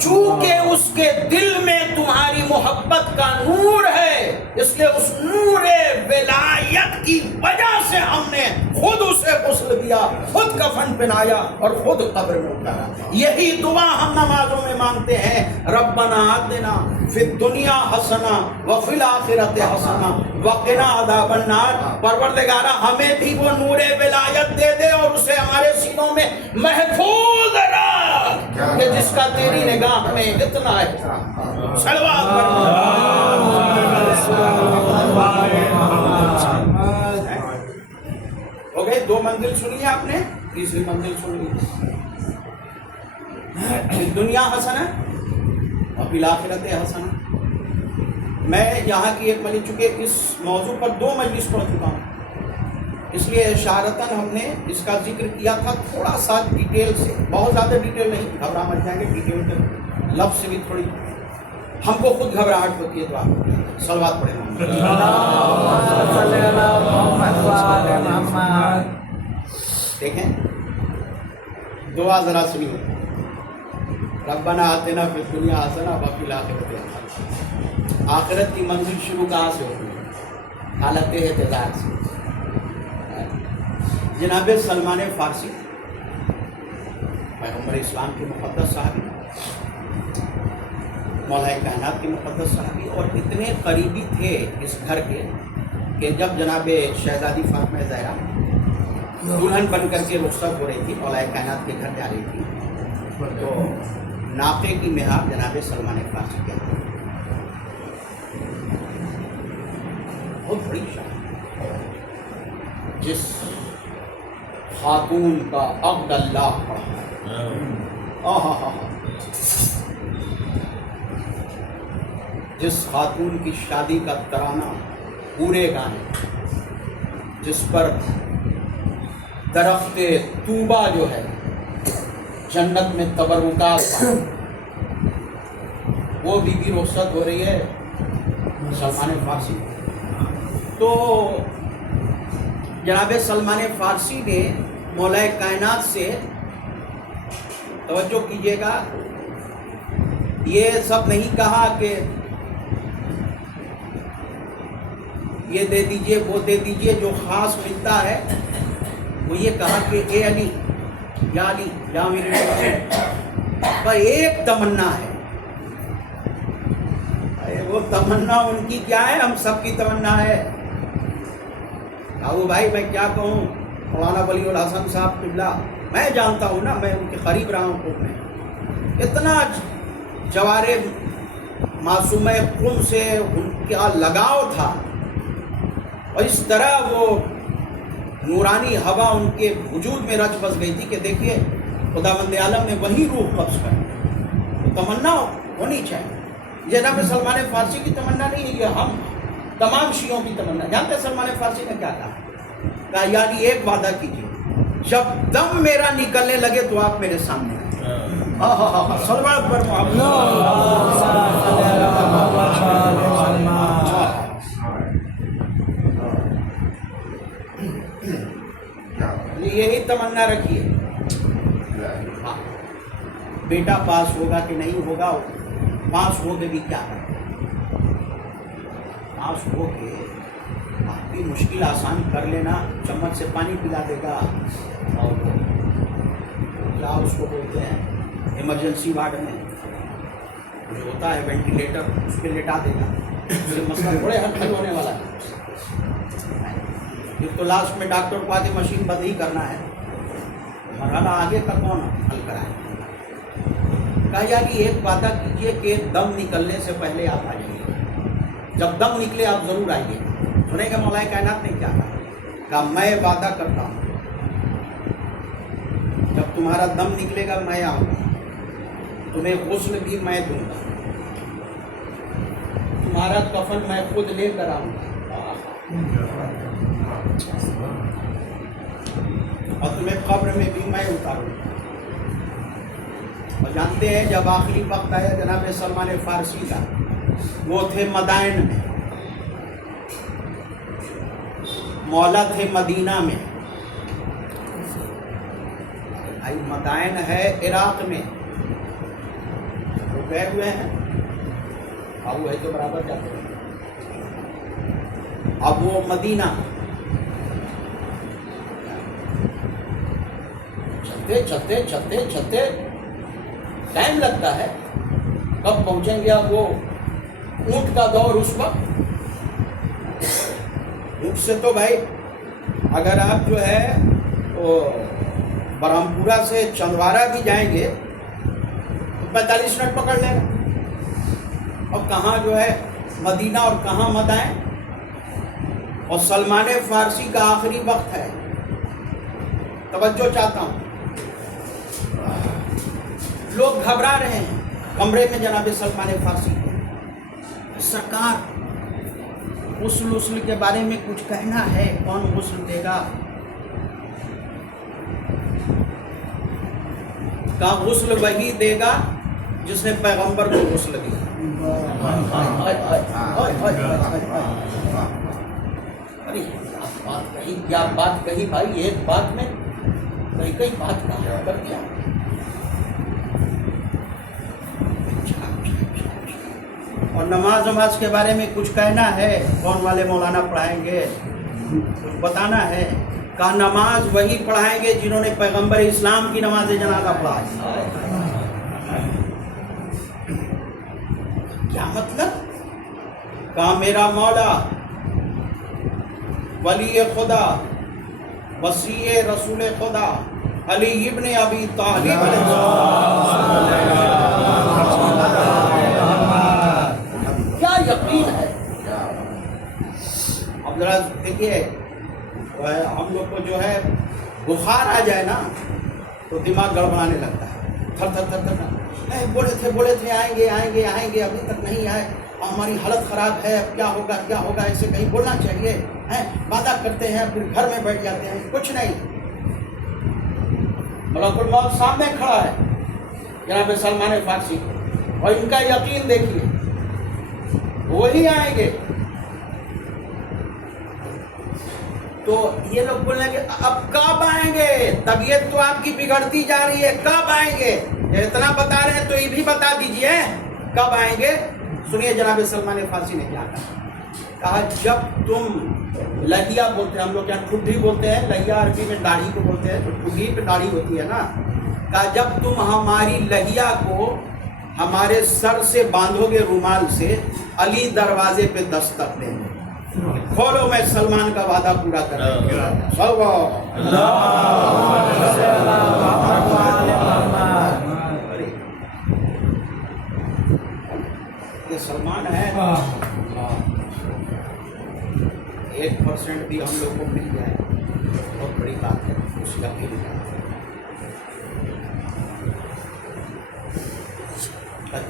چونکہ اس کے دل میں تمہاری محبت کا نور ہے، اس لیے اس نور ولایت کی وجہ سے ہم نے خود اسے غسل دیا، خود کفن پہنایا اور خود قبر میں اتارا۔ یہی دعا ہم نمازوں میں مانگتے ہیں، ربنا آتنا فی الدنیا حسنہ وفی الآخرۃ حسنہ وقنا عذاب النار۔ پروردگارہ ہمیں بھی وہ نور ولایت دے دے اور اسے ہمارے سینوں میں محفوظ رکھ کہ جس کا تیری نگاہ میں اتنا احترام۔ صلوات ہو گئے، دو منزل سنی آپ نے، تیسری منزل سن لی، دنیا حسنہ اور فی الآخرۃ حسنہ۔ میں یہاں کی ایک مجلس، چونکہ اس موضوع پر 2 مجلس پڑھ چکا ہوں، اس لیے اشارتاً ہم نے اس کا ذکر کیا تھا تھوڑا سا ڈیٹیل سے، بہت زیادہ ڈیٹیل نہیں، گھبرا مت جائیں گے، ڈیٹیل کے لفظ سے بھی تھوڑی ہم کو خود گھبراہٹ ہوتی ہے، تو آپ صلوات پڑھیں۔ دیکھیں دعا ذرا سنیے، ربنا آتنا فی الدنیا حسنہ وفی الآخرۃ حسنہ۔ آخرت کی منزل شروع کہاں سے ہوتی ہے؟ حالت احتضار سے۔ جناب سلمان فارسی پیغمبر اسلام کے مقدس صحابی، مولا کائنات کے مقدس صحابی، اور اتنے قریبی تھے اس گھر کے کہ جب جناب شہزادی فاطمہ زہرا دلہن بن کر کے رخصت ہو رہی تھی، مولا کائنات کے گھر جا رہی تھی، تو ناقے کی مہار جناب سلمان فارسی کے ہاتھ، بہت بڑی شان، جس خاتون کا عبد اللہ پڑھا، جس خاتون کی شادی کا ترانہ پورے گانے، جس پر درخت طوبہ جو ہے جنت میں تبرکات، وہ بی بی رخصت ہو رہی ہے سلمان فارسی۔ تو جناب سلمان فارسی نے مولا کائنات سے، توجہ کیجیے گا، یہ سب نہیں کہا کہ یہ دے دیجئے وہ دے دیجئے جو خاص ملتا ہے، وہ یہ کہا کہ اے علی یا میرے پر ایک تمنا ہے، وہ تمنا ان کی کیا ہے؟ ہم سب کی تمنا ہے وہ بھائی میں کیا کہوں، مولانا ولی الحسن صاحب قبلہ میں جانتا ہوں نا، میں ان کے قریب رہا ہوں خوب، میں اتنا جوار معصومہ قم سے ان کا لگاؤ تھا، اور اس طرح وہ نورانی ہوا ان کے وجود میں رچ بس گئی تھی کہ دیکھیے خداوند عالم نے وہی روح قبض کر دی۔ تمنا ہونی چاہیے، جناب سلمان فارسی کی تمنا نہیں ہے، یہ ہم تمام شیعوں کی تمنا۔ جانتے ہیں سلمان فارسی نے کیا کہا یعنی ایک وعدہ کیجیے، جب دم میرا نکلنے لگے تو آپ میرے سامنے آئیں۔ سلمان پر محمد، یہی تمنا رکھیے۔ ہاں، بیٹا پاس ہوگا کہ نہیں ہوگا، پاس ہو کے بھی کیا کریں، پاس ہو کے آپ کی مشکل آسان کر لینا، چمچ سے پانی پلا دے گا، اور کیا اس کو بولتے ہیں ایمرجنسی وارڈ میں جو ہوتا ہے وینٹیلیٹر، اس پہ لٹا دے گا، اس سے مسئلہ تھوڑے حل ہونے والا ہے۔ پھر تو لاسٹ میں ڈاکٹر کو آگے مشین بند ہی کرنا ہے، مرحلہ آگے کا کون حل کرائے؟ کہا یعنی ایک وعدہ کیجیے کہ دم نکلنے سے پہلے آپ آ جائیے، جب دم نکلے آپ ضرور آئیے۔ سنیں گے مولا کائنات نے کیا کہا میں وعدہ کرتا ہوں جب تمہارا دم نکلے گا میں آؤں گا، تمہیں غسل بھی میں دوں گا، تمہارا کفن میں خود لے کر آؤں گا، اور تمہیں قبر میں بھی میں اتاروں گا۔ اور جانتے ہیں جب آخری وقت آیا جناب سلمان فارسی کا، وہ تھے مدائن میں، مولا تھے مدینہ میں، بھائی مدائن ہے عراق میں، وہ گئے ہوئے ہیں، اب وہ ہے تو برابر جاتے ہیں، اب وہ مدینہ چلتے چلتے چلتے ٹائم لگتا ہے، کب پہنچیں گے اب وہ اونٹ کا دور اس وقت، اونٹ سے تو بھائی اگر آپ جو ہے وہ برہمپورہ سے چندوارہ بھی جائیں گے تو 45 منٹ پکڑ لیں گے، اور کہاں جو ہے مدینہ اور کہاں مدائن، اور سلمان فارسی کا آخری وقت ہے، توجہ چاہتا ہوں، لوگ گھبرا رہے ہیں کمرے میں جناب سلمان فارسی کے، سرکار غسل کے بارے میں کچھ کہنا ہے، کون غسل دے گا؟ کہا غسل وہی دے گا جس نے پیغمبر کو غسل دیا۔ ارے بات کہی، کیا بات کہی بھائی، ایک بات میں کئی بات کہا کر دیا۔ اور نماز کے بارے میں کچھ کہنا ہے، کون والے مولانا پڑھائیں گے، کچھ بتانا ہے؟ کہا نماز وہی پڑھائیں گے جنہوں نے پیغمبر اسلام کی نماز جنازہ پڑھا۔ کیا مطلب؟ کہا میرا مولا ولی خدا وصی رسول خدا علی ابن ابی طالب کیا یقین ہے۔ اب ذرا دیکھیے ہم لوگ کو جو ہے بخار آ جائے نا تو دماغ گڑبڑانے لگتا ہے، تھر تھر تھر تھر، بولے تھے آئیں گے ابھی تک نہیں آئے، ہماری حالت خراب ہے، اب کیا ہوگا، ایسے کہیں بولنا چاہیے، وعدہ کرتے ہیں پھر گھر میں بیٹھ جاتے ہیں، کچھ نہیں۔ ملک الموت سامنے کھڑا ہے جناب سلمان فارسی، اور ان کا یقین دیکھیے، وہی آئیں گے۔ تو یہ لوگ بولیں گے اب کب آئیں گے، طبیعت تو آپ کی بگڑتی جا رہی ہے، کب آئیں گے؟ اتنا بتا رہے ہیں تو یہ بھی بتا دیجئے کب آئیں گے۔ سنیے جناب سلمان فارسی نے کیا کہا جب تم لہیا بولتے ہیں، ہم لوگ یہاں ٹھڈی بولتے ہیں، لہیا عربی میں داڑھی کو بولتے ہیں، تو ٹھڈی پہ داڑھی ہوتی ہے نا، کہا جب تم ہماری لہیا کو ہمارے سر سے باندھو گے رومال سے، علی دروازے پہ دستک دیں گے۔ کھولو میں سلمان کا وعدہ پورا کروں گا. یہ سلمان ہے 1% بھی ہم لوگ کو مل جائے بہت بڑی بات ہے. اس کا بھی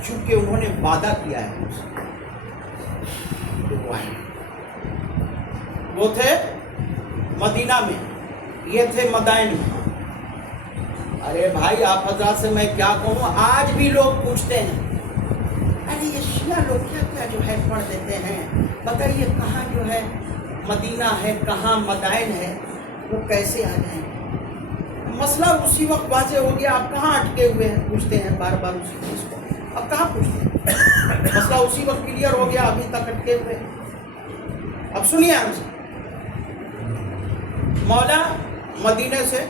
چونکہ انہوں نے وعدہ کیا ہے مجھ سے، تو وہ آئے. وہ تھے مدینہ میں، یہ تھے مدائن میں. ارے بھائی آپ حضرات سے میں کیا کہوں، آج بھی لوگ پوچھتے ہیں ارے یہ شیعہ لوگ کیا کیا جو ہے پڑھ دیتے ہیں، بتائیے کہاں جو ہے مدینہ ہے، کہاں مدائن ہے، وہ کیسے آ جائیں. مسئلہ اسی وقت واضح ہو گیا. آپ کہاں اٹکے ہوئے ہیں، پوچھتے ہیں بار بار اسی چیز کو. اب کہاں پوچھتے ہیں، مسئلہ اسی وقت کلیئر ہو گیا، ابھی تک اٹکے ہوئے. اب سنیے ہم سے. مولا مدینے سے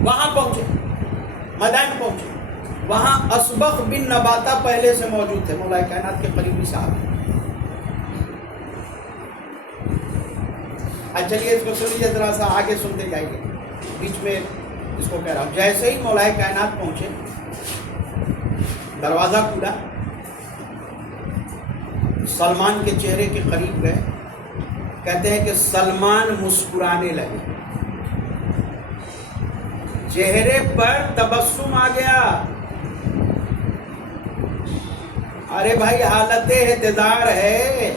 وہاں پہنچے، مدائن پہنچے. وہاں اسبغ بن نباتہ پہلے سے موجود تھے، مولا کائنات کے قریبی صاحب. چلیے اس کو سن لیجیے، ذرا سا آگے سنتے جائیے، بیچ میں اس کو کہہ رہا ہوں. جیسے ہی مولا کائنات پہنچے، دروازہ کھلا، سلمان کے چہرے کے قریب گئے. کہتے ہیں کہ سلمان مسکرانے لگے، چہرے پر تبسم آ گیا. ارے بھائی حالت احتضار ہے،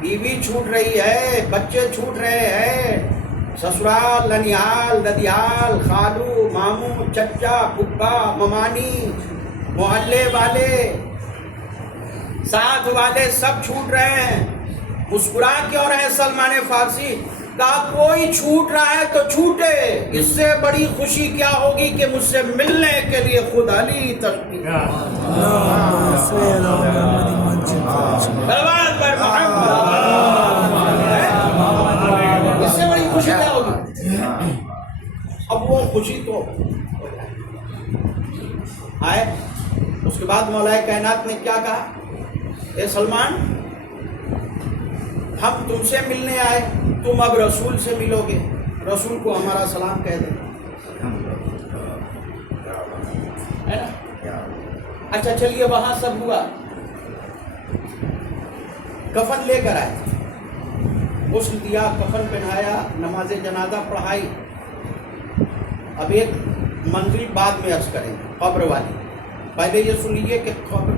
بیوی چھوٹ رہی ہے، بچے چھوٹ رہے ہیں، سسرال، ننیال، ددیال، خالو، ماموں، چچا، پھپھا، ممانی، محلے والے، ساتھ والے سب چھوٹ رہے ہیں. مسکرا کیوں رہے سلمان فارسی؟ کہا کوئی چھوٹ رہا ہے تو چھوٹے، اس سے بڑی خوشی کیا ہوگی کہ مجھ سے ملنے کے لیے خود علی تشریف. اس سے بڑی خوشی کیا ہوگی؟ اب وہ خوشی تو آئے. اس کے بعد مولا کائنات نے کیا کہا، اے سلمان ہم تم سے ملنے آئے، تم اب رسول سے ملو گے، رسول کو ہمارا سلام کہہ دیں. اچھا چلیے وہاں سب ہوا، کفن لے کر آئے، غسل دیا، کفن پہنایا، نماز جنازہ پڑھائی. اب ایک منزل بعد میں عرض کریں، قبر والی. پہلے یہ سن لیجیے کہ قبر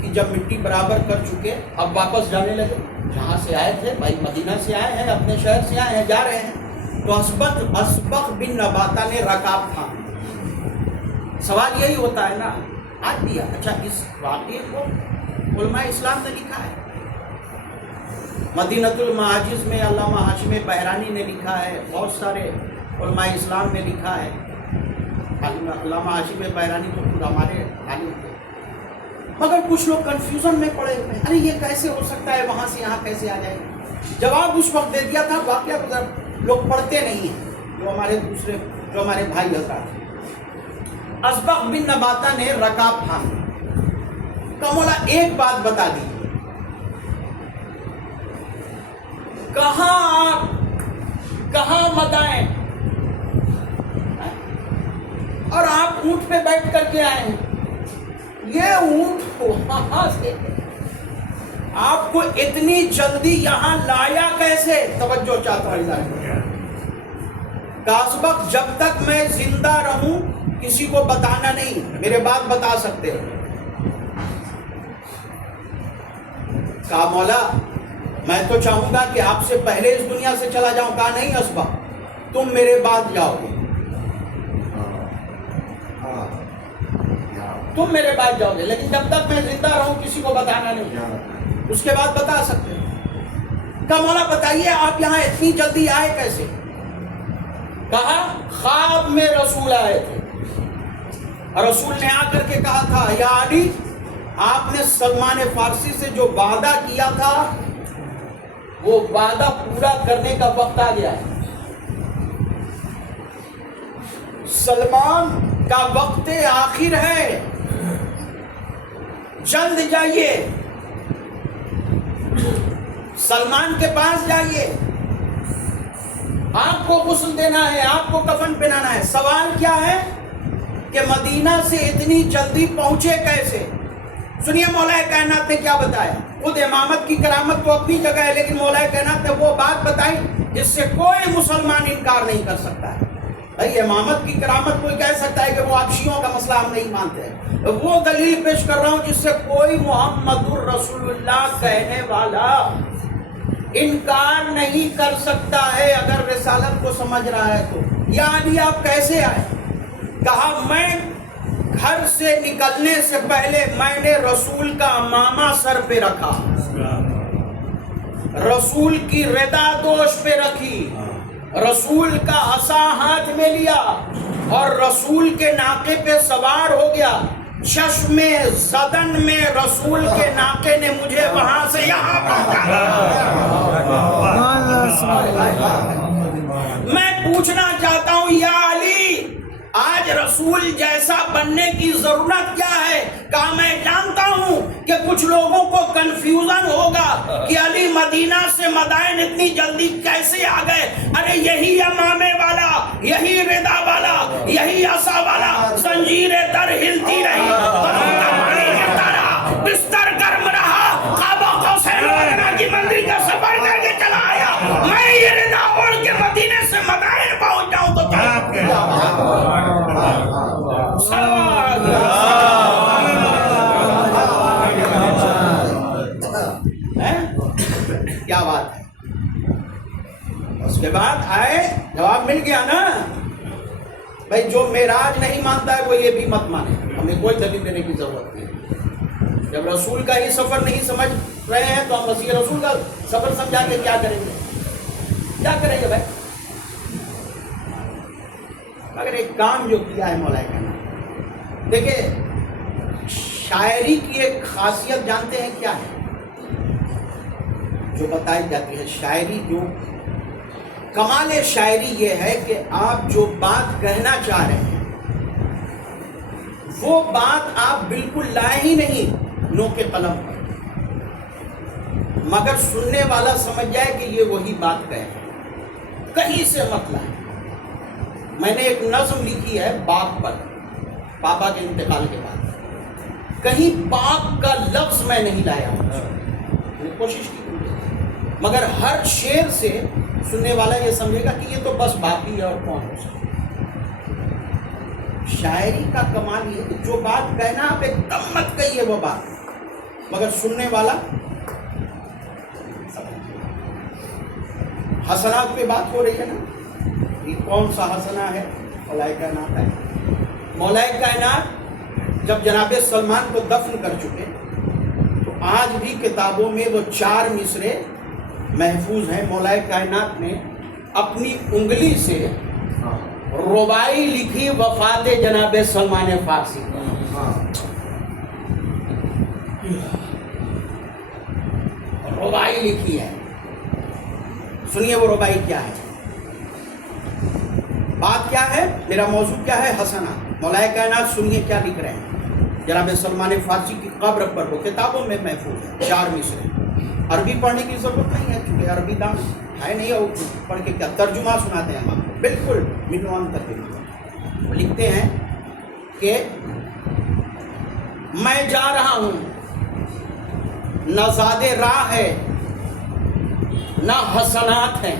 کی جب مٹی برابر کر چکے، اب واپس جانے لگے. جہاں سے آئے تھے بھائی، مدینہ سے آئے ہیں، اپنے شہر سے آئے ہیں، جا رہے ہیں. تو اسبغ بن نباتہ نے رکاب تھا. سوال یہی ہوتا ہے نا آج بھی. اچھا اس واقعے کو علماء اسلام نے لکھا ہے. مدینۃ المعاجز میں علامہ ہاشم بحرانی نے لکھا ہے، بہت سارے علماء اسلام نے لکھا ہے. علامہ ہاشم بحرانی تو خود ہمارے عالم تھے، مگر کچھ لوگ کنفیوژن میں پڑے ہوئے ہیں. ارے یہ کیسے ہو سکتا ہے، وہاں سے یہاں کیسے آ جائے؟ جواب اس وقت دے دیا تھا. واقعہ گزر لوگ پڑھتے نہیں ہیں، جو ہمارے بھائی حضرات. اسبغ بن نباتہ نے رکاب تھاما. کہ مولا ایک بات بتا دی، کہاں آپ، کہاں مدائن، اور آپ اونٹ پہ بیٹھ کر کے آئے ہیں. یہ اونٹ وہاں سے آپ کو اتنی جلدی یہاں لایا کیسے؟ توجہ چاہتا ہوں. اسبغ جب تک میں زندہ رہوں کسی کو بتانا نہیں، میرے بات بتا سکتے ہو. کہا مولا میں تو چاہوں گا کہ آپ سے پہلے اس دنیا سے چلا جاؤں. کہا نہیں اسبغ تم میرے بعد جاؤ گے، تم میرے بعد جاؤ گے، لیکن جب تک میں زندہ رہوں کسی کو بتانا نہیں. اس کے بعد بتا سکتے ہو. کہا مولا بتائیے آپ یہاں اتنی جلدی آئے کیسے؟ کہا خواب میں رسول آئے تھے، رسول نے آ کر کے کہا تھا یا علی آپ نے سلمان فارسی سے جو وعدہ کیا تھا وہ وعدہ پورا کرنے کا وقت آ گیا ہے. سلمان کا وقت آخر ہے، جلد جائیے. سلمان کے پاس جائیے، آپ کو غسل دینا ہے، آپ کو کفن پہنانا ہے۔ سوال کیا ہے کہ مدینہ سے اتنی جلدی پہنچے کیسے؟ سنیے مولا کائنات نے کیا بتایا۔ خود امامت کی کرامت تو اپنی جگہ ہے، لیکن مولا کائنات نے وہ بات بتائی جس سے کوئی مسلمان انکار نہیں کر سکتا ہے۔ بھائی امامت کی کرامت کوئی کہہ سکتا ہے کہ وہ آپ شیعوں کا مسئلہ ہم نہیں مانتے، وہ دلیل پیش کر رہا ہوں جس سے کوئی محمد الرسول اللہ کہنے والا انکار نہیں کر سکتا ہے اگر رسالت کو سمجھ رہا ہے تو۔ یا علی آپ کیسے آئے؟ کہا میں گھر سے نکلنے سے پہلے میں نے رسول کا عمامہ سر پہ رکھا، رسول کی ردا دوش پہ رکھی، رسول کا عصا ہاتھ میں لیا اور رسول کے ناقے پہ سوار ہو گیا۔ چشم زدن میں رسول کے ناقے نے مجھے وہاں سے یہاں پہنچایا۔ میں پوچھنا چاہتا ہوں یا علی آج رسول جیسا بننے کی ضرورت کیا ہے؟ کہا میں جانتا ہوں کہ کچھ لوگوں کو کنفیوژن ہوگا کہ علی مدینہ سے مدائن اتنی جلدی کیسے آ گئے؟ ارے یہی امامے والا، یہی ردا والا، یہی عصا والا، زنجیر در ہلتی رہی، پانی گرتا رہا، بستر گرم رہا، قاب قوسین وادی کی منزل کا سفر کر کے چلا آیا۔ میں یہ ردا اوڑھ کے مدینے سے مدائن پہنچ جاؤں تو کیا بات ہے؟ اس کے بعد آئے، جواب مل گیا نا بھائی جو معراج نہیں مانتا ہے وہ یہ بھی مت مانے، ہمیں کوئی دلیل دینے کی ضرورت نہیں۔ جب رسول کا ہی سفر نہیں سمجھ رہے ہیں تو ہم مسیح رسول کا سفر سمجھا کے کیا کریں گے؟ کیا کریں گے بھائی؟ اگر ایک کام جو کیا ہے مولا کہنا، دیکھیں شاعری کی ایک خاصیت جانتے ہیں کیا ہے جو بتائی جاتی ہے؟ شاعری جو کمال شاعری یہ ہے کہ آپ جو بات کہنا چاہ رہے ہیں وہ بات آپ بالکل لائے ہی نہیں نوک قلم پر، مگر سننے والا سمجھ جائے کہ یہ وہی بات کہے، کہیں سے مت لائے۔ میں نے ایک نظم لکھی ہے باپ پر، پاپا کے انتقال کے بعد، کہیں باپ کا لفظ میں نہیں لایا ہوں، میں نے کوشش کی، مگر ہر شعر سے سننے والا یہ سمجھے گا کہ یہ تو بس باپ ہی ہے اور کون ہو سکتا۔ شاعری کا کمال یہ ہے کہ جو بات کہنا آپ ایک دم مت کہیے وہ بات، مگر سننے والا حسنات پہ بات ہو رہی ہے نا، یہ کون سا حسنہ ہے؟ مولا کائنات ہے۔ مولا کائنات جب جناب سلمان کو دفن کر چکے تو آج بھی کتابوں میں وہ 4 مصرے محفوظ ہیں۔ مولا کائنات نے اپنی انگلی سے ربائی لکھی وفات جناب سلمان فارسی، ربائی لکھی ہے۔ سنیے وہ ربائی کیا ہے، بات کیا ہے، میرا موضوع کیا ہے؟ حسنہ۔ مولا کائنات سنیے کیا لکھ رہے ہیں جناب سلمان فارسی کی قبر پر، وہ کتابوں میں محفوظ ہے 4 مصرے۔ عربی پڑھنے کی ضرورت نہیں ہے چونکہ عربی دان ہے نہیں، اور پڑھ کے کیا ترجمہ سناتے ہیں ہم آپ کو، بالکل منوان ترجمہ۔ لکھتے ہیں کہ میں جا رہا ہوں، نہ زاد راہ ہے نہ حسنات ہیں،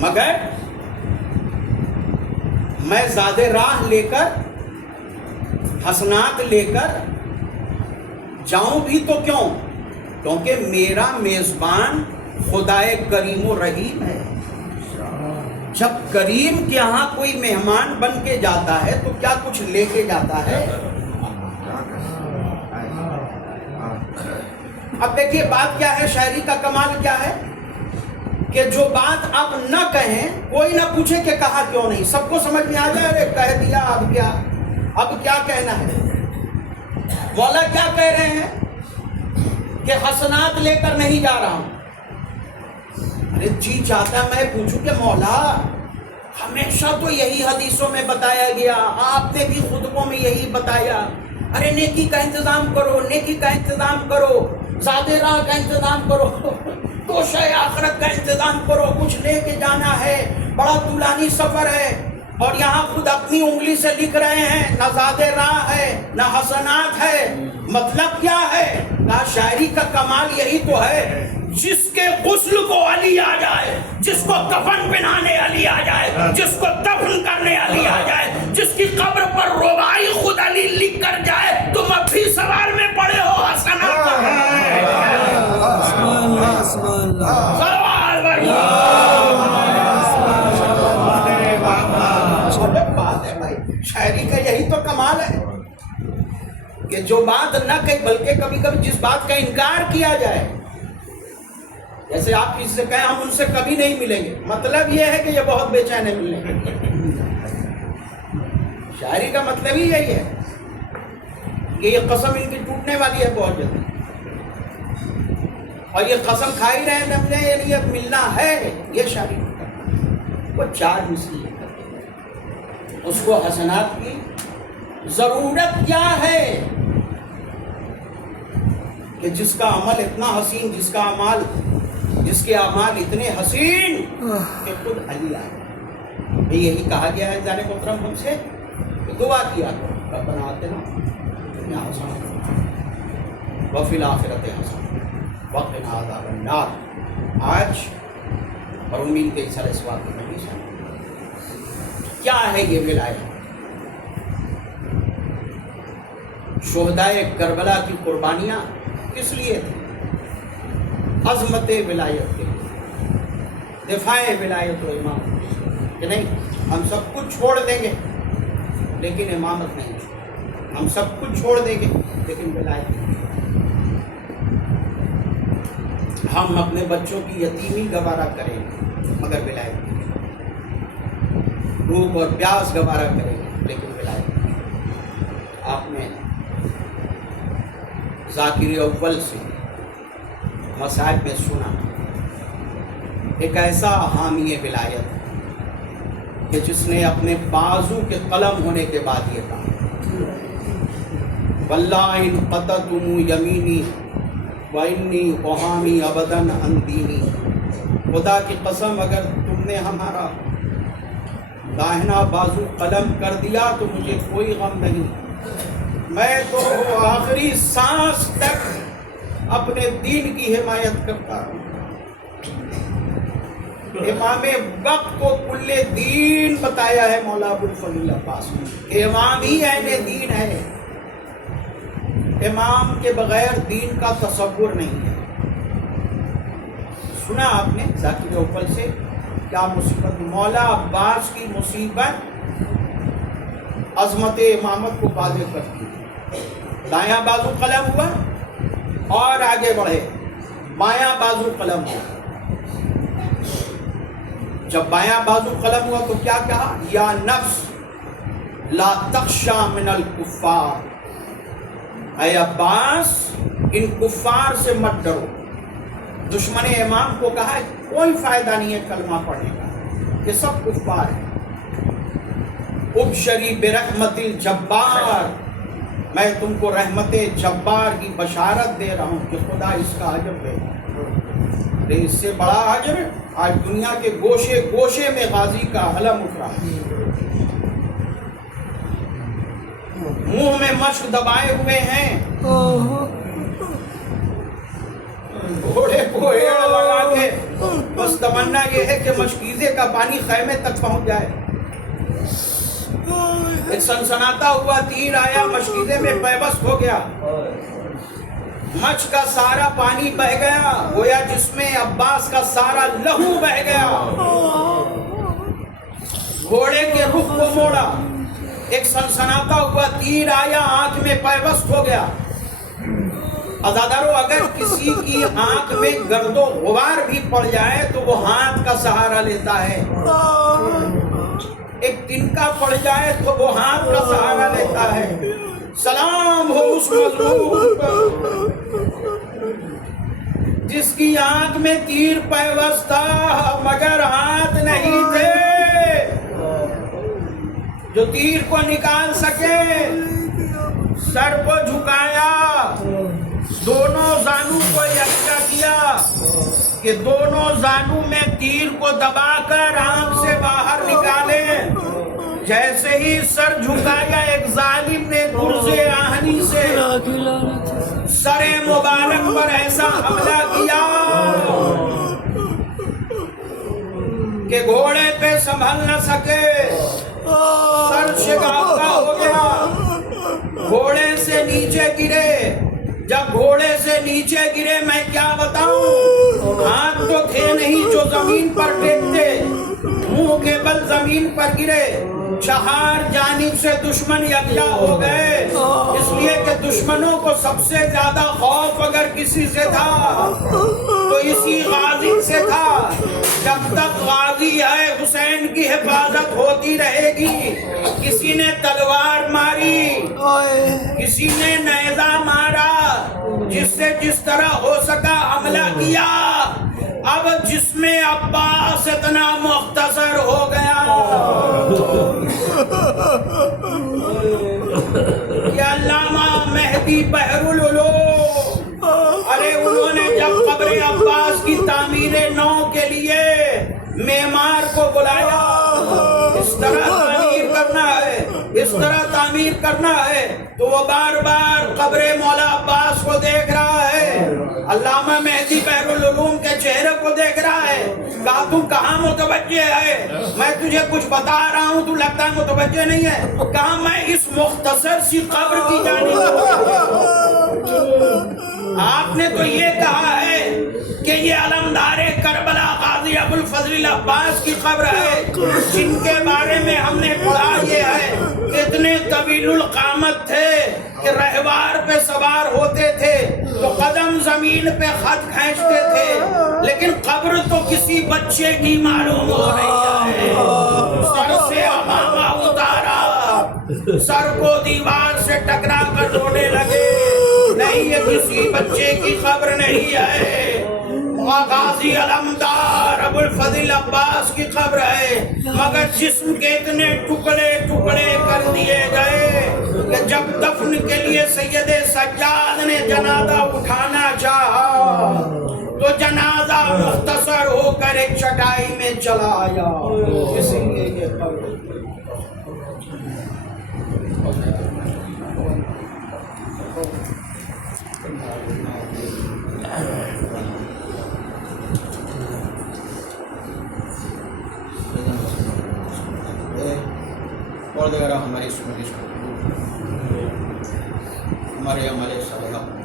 مگر میں زاد راہ لے کر حسنات لے کر جاؤں بھی تو کیوں، کیونکہ میرا میزبان خدائے کریم و رحیم ہے۔ جب کریم کے یہاں کوئی مہمان بن کے جاتا ہے تو کیا کچھ لے کے جاتا ہے؟ اب دیکھیے بات کیا ہے، شاعری کا کمال کیا ہے کہ جو بات آپ نہ کہیں کوئی نہ پوچھے کہ کہا کیوں نہیں، سب کو سمجھ میں آ جائے، ارے کہہ دیا اب کیا کہنا ہے۔ مولا کیا کہہ رہے ہیں کہ حسنات لے کر نہیں جا رہا ہوں۔ ارے جی چاہتا میں پوچھوں کہ مولا ہمیشہ تو یہی حدیثوں میں بتایا گیا، آپ نے بھی خطبوں میں یہی بتایا، ارے نیکی کا انتظام کرو، نیکی کا انتظام کرو، زیادہ راہ کا انتظام کرو، توشہ آخرت کا انتظام کرو، کچھ لے کے جانا ہے، بڑا طولانی سفر ہے، اور یہاں خود اپنی انگلی سے لکھ رہے ہیں، نہ زیادہ راہ ہے نہ حسنات ہے، مطلب کیا ہے؟ کہا شاعری کا کمال یہی تو ہے، جس کے غسل کو علی آ جائے، جس کو کفن پہنانے علی آ جائے، جس کو دفن کرنے علی آ جائے، جس کی قبر پر رباعی خود علی لکھ کر جائے، تم اب بھی سوال میں پڑے ہو حسنات سوال بات ہے بھائی، شاعری کا یہی تو کمال ہے کہ جو بات نہ کہی بلکہ کبھی کبھی جس بات کا انکار کیا جائے، جیسے آپ کسی سے کہیں ہم ان سے کبھی نہیں ملیں گے، مطلب یہ ہے کہ یہ بہت بے چین ہے ملنے کے۔ شاعری کا مطلب ہی یہی ہے کہ یہ قسم ان کی ٹوٹنے والی ہے بہت جلدی، اور یہ قسم کھا ہی رہے ہیں، یعنی یہ ملنا ہے، یہ شاعری وہ چار مثلی ہے۔ اس کو حسنات کی ضرورت کیا ہے کہ جس کا عمل اتنا حسین، جس کے اعمال اتنے حسین کہ خود علی آئے۔ یہی کہا گیا ہے جان محترم ہم سے کہ دعا کیا کرو، ربنا آتنا دنیا حسنہ وفی الآخرۃ حسنہ وقنا عذاب النار۔ آج اور امید کے سر اس بات کی نشان کیا ہے یہ ولایت؟ شہدائے کربلا کی قربانیاں کس لیے تھیں؟ عظمت ولایت کے لیے، دفاع ولایت و امام، کہ نہیں ہم سب کچھ چھوڑ دیں گے لیکن امامت نہیں چھوڑ، ہم سب کچھ چھوڑ دیں گے لیکن ولایت نہیں، ہم اپنے بچوں کی یتیمی گوارا کریں گے مگر ولایت نہیں، بھوک اور پیاس گوارا کریں گے لیکن ولایت نہیں۔ آپ نے ذاکر اول سے مصائب میں سنا ایک ایسا حامی ولایت کہ جس نے اپنے بازو کے قلم ہونے کے بعد یہ کہا، واللہ ان قطعتم یمینی وانی احامی ابدا عن دینی، خدا کی قسم اگر تم نے ہمارا داہنا بازو قلم کر دیا تو مجھے کوئی غم نہیں، میں تو آخری سانس تک اپنے دین کی حمایت کرتا ہوں۔ امام وقت کو کل دین بتایا ہے مولا ابوالفضل عباس کہ امام ہی اہل دین ہے، امام کے بغیر دین کا تصور نہیں ہے۔ سنا آپ نے ذاکر اول سے کیا مصیبت، مولا عباس کی مصیبت عظمت امامت کو واضح کرتی ہے۔ دایاں بازو قلم ہوا اور آگے بڑھے، بایاں بازو قلم ہوا۔ جب بایاں بازو قلم ہوا تو کیا کہا؟ یا نفس لا تخشا من الکفار، اے عباس ان کفار سے مت ڈرو۔ دشمن امام کو کہا کوئی فائدہ نہیں ہے کلمہ پڑھنے کا، یہ سب کفار ہیں۔ ابشری برحمت الجبار، میں تم کو رحمت جبار کی بشارت دے رہا ہوں کہ خدا اس کا اجر دے گا۔ لیکن اس سے بڑا اجر آج دنیا کے گوشے گوشے میں غازی کا علم اٹھ رہا ہے، منہ میں مشق دبائے ہوئے ہیں، گھوڑے کو ایڑ لگا کے بس تمنا یہ ہے کہ مشکیزے کا پانی خیمے تک پہنچ جائے۔ ایک سنسناتا ہوا تیر آیا، مشکیزے میں پیوست ہو گیا، مچھ کا سارا پانی بہہ گیا، گویا جس میں عباس کا سارا لہو بہہ گیا۔ گھوڑے کے رخ کو موڑا، ایک سنسناتا ہوا تیر آیا، آنکھ میں پیوست ہو گیا۔ عزادارو اگر کسی کی آنکھ میں گرد و غبار بھی پڑ جائے تو وہ ہاتھ کا سہارا لیتا ہے، ایک تنکا پڑ جائے تو وہ ہاتھ کا سہارا لیتا ہے۔ سلام ہو اس مظلوم پر جس کی آنکھ میں تیر پیوست تھا مگر ہاتھ نہیں تھے جو تیر کو نکال سکے۔ سر کو جھکایا، دونوں زانو کو یکجا کیا کہ دونوں زانو میں تیر کو دبا کر آنکھ سے باہر نکالے. جیسے ہی سر جھکایا ایک ظالم نے گرز آہنی سے سر مبارک پر ایسا حملہ کیا کہ گھوڑے پہ سنبھل نہ سکے, سر شگافتہ ہو گیا, گھوڑے سے نیچے گرے. جب گھوڑے سے نیچے گرے میں کیا بتاؤں, ہاتھ تو تھے نہیں جو زمین پر ٹیکتے, منہ کے بل زمین پر گرے. چہار جانب سے دشمن یکجا ہو گئے, اس لیے کہ دشمنوں کو سب سے زیادہ خوف اگر کسی سے تھا تو اسی غازی سے تھا. جب تک غازی ہے حسین کی حفاظت ہوتی رہے گی. کسی نے تلوار ماری, کسی نے نیزہ مارا, جس سے جس طرح ہو سکا حملہ کیا. اب جسم عباس اتنا مختصر ہو گیا کہ علامہ مہدی بحر العلوم, ارے انہوں نے جب قبر عباس کی تعمیر نو کے لیے معمار کو بلایا, اس طرح تعمیر کرنا ہے, اس طرح تعمیر کرنا ہے, تو وہ بار بار قبر مولا عباس کو دیکھ رہا ہے, علامہ مہدی بحر العلوم کے چہرے کو دیکھ رہا ہے. کہا تم کہاں متوجہ ہے, میں تجھے کچھ بتا رہا ہوں تو لگتا ہے متوجہ نہیں ہے. کہا میں اس مختصر سی قبر کی جانب, آپ نے تو یہ کہا ہے کہ یہ علمدار کربلا غازی ابو الفضل العباس کی قبر ہے, جن کے بارے میں ہم نے پڑھا یہ ہے کہ اتنے طویل القامت تھے کہ رہوار پہ سوار ہوتے تھے تو قدم زمین پہ خط کھینچتے تھے, لیکن قبر تو کسی بچے کی معلوم ہو رہی ہے. سر سے امامہ اتارا, سر کو دیوار سے ٹکرا کر رونے لگے. نہیں, یہ کسی بچے کی قبر نہیں ہے, غازی علمدار ابو الفضل عباس کی قبر ہے. مگر جسم کے اتنے ٹکڑے ٹکڑے کر دیے گئے کہ جب دفن کے لیے سید سجاد نے جنازہ اٹھانا چاہا تو جنازہ مختصر ہو کر ایک چٹائی میں چلا آیا. اس لیے یہ قبر اور دیگر ہماری سنت ہمارے عمل صالحہ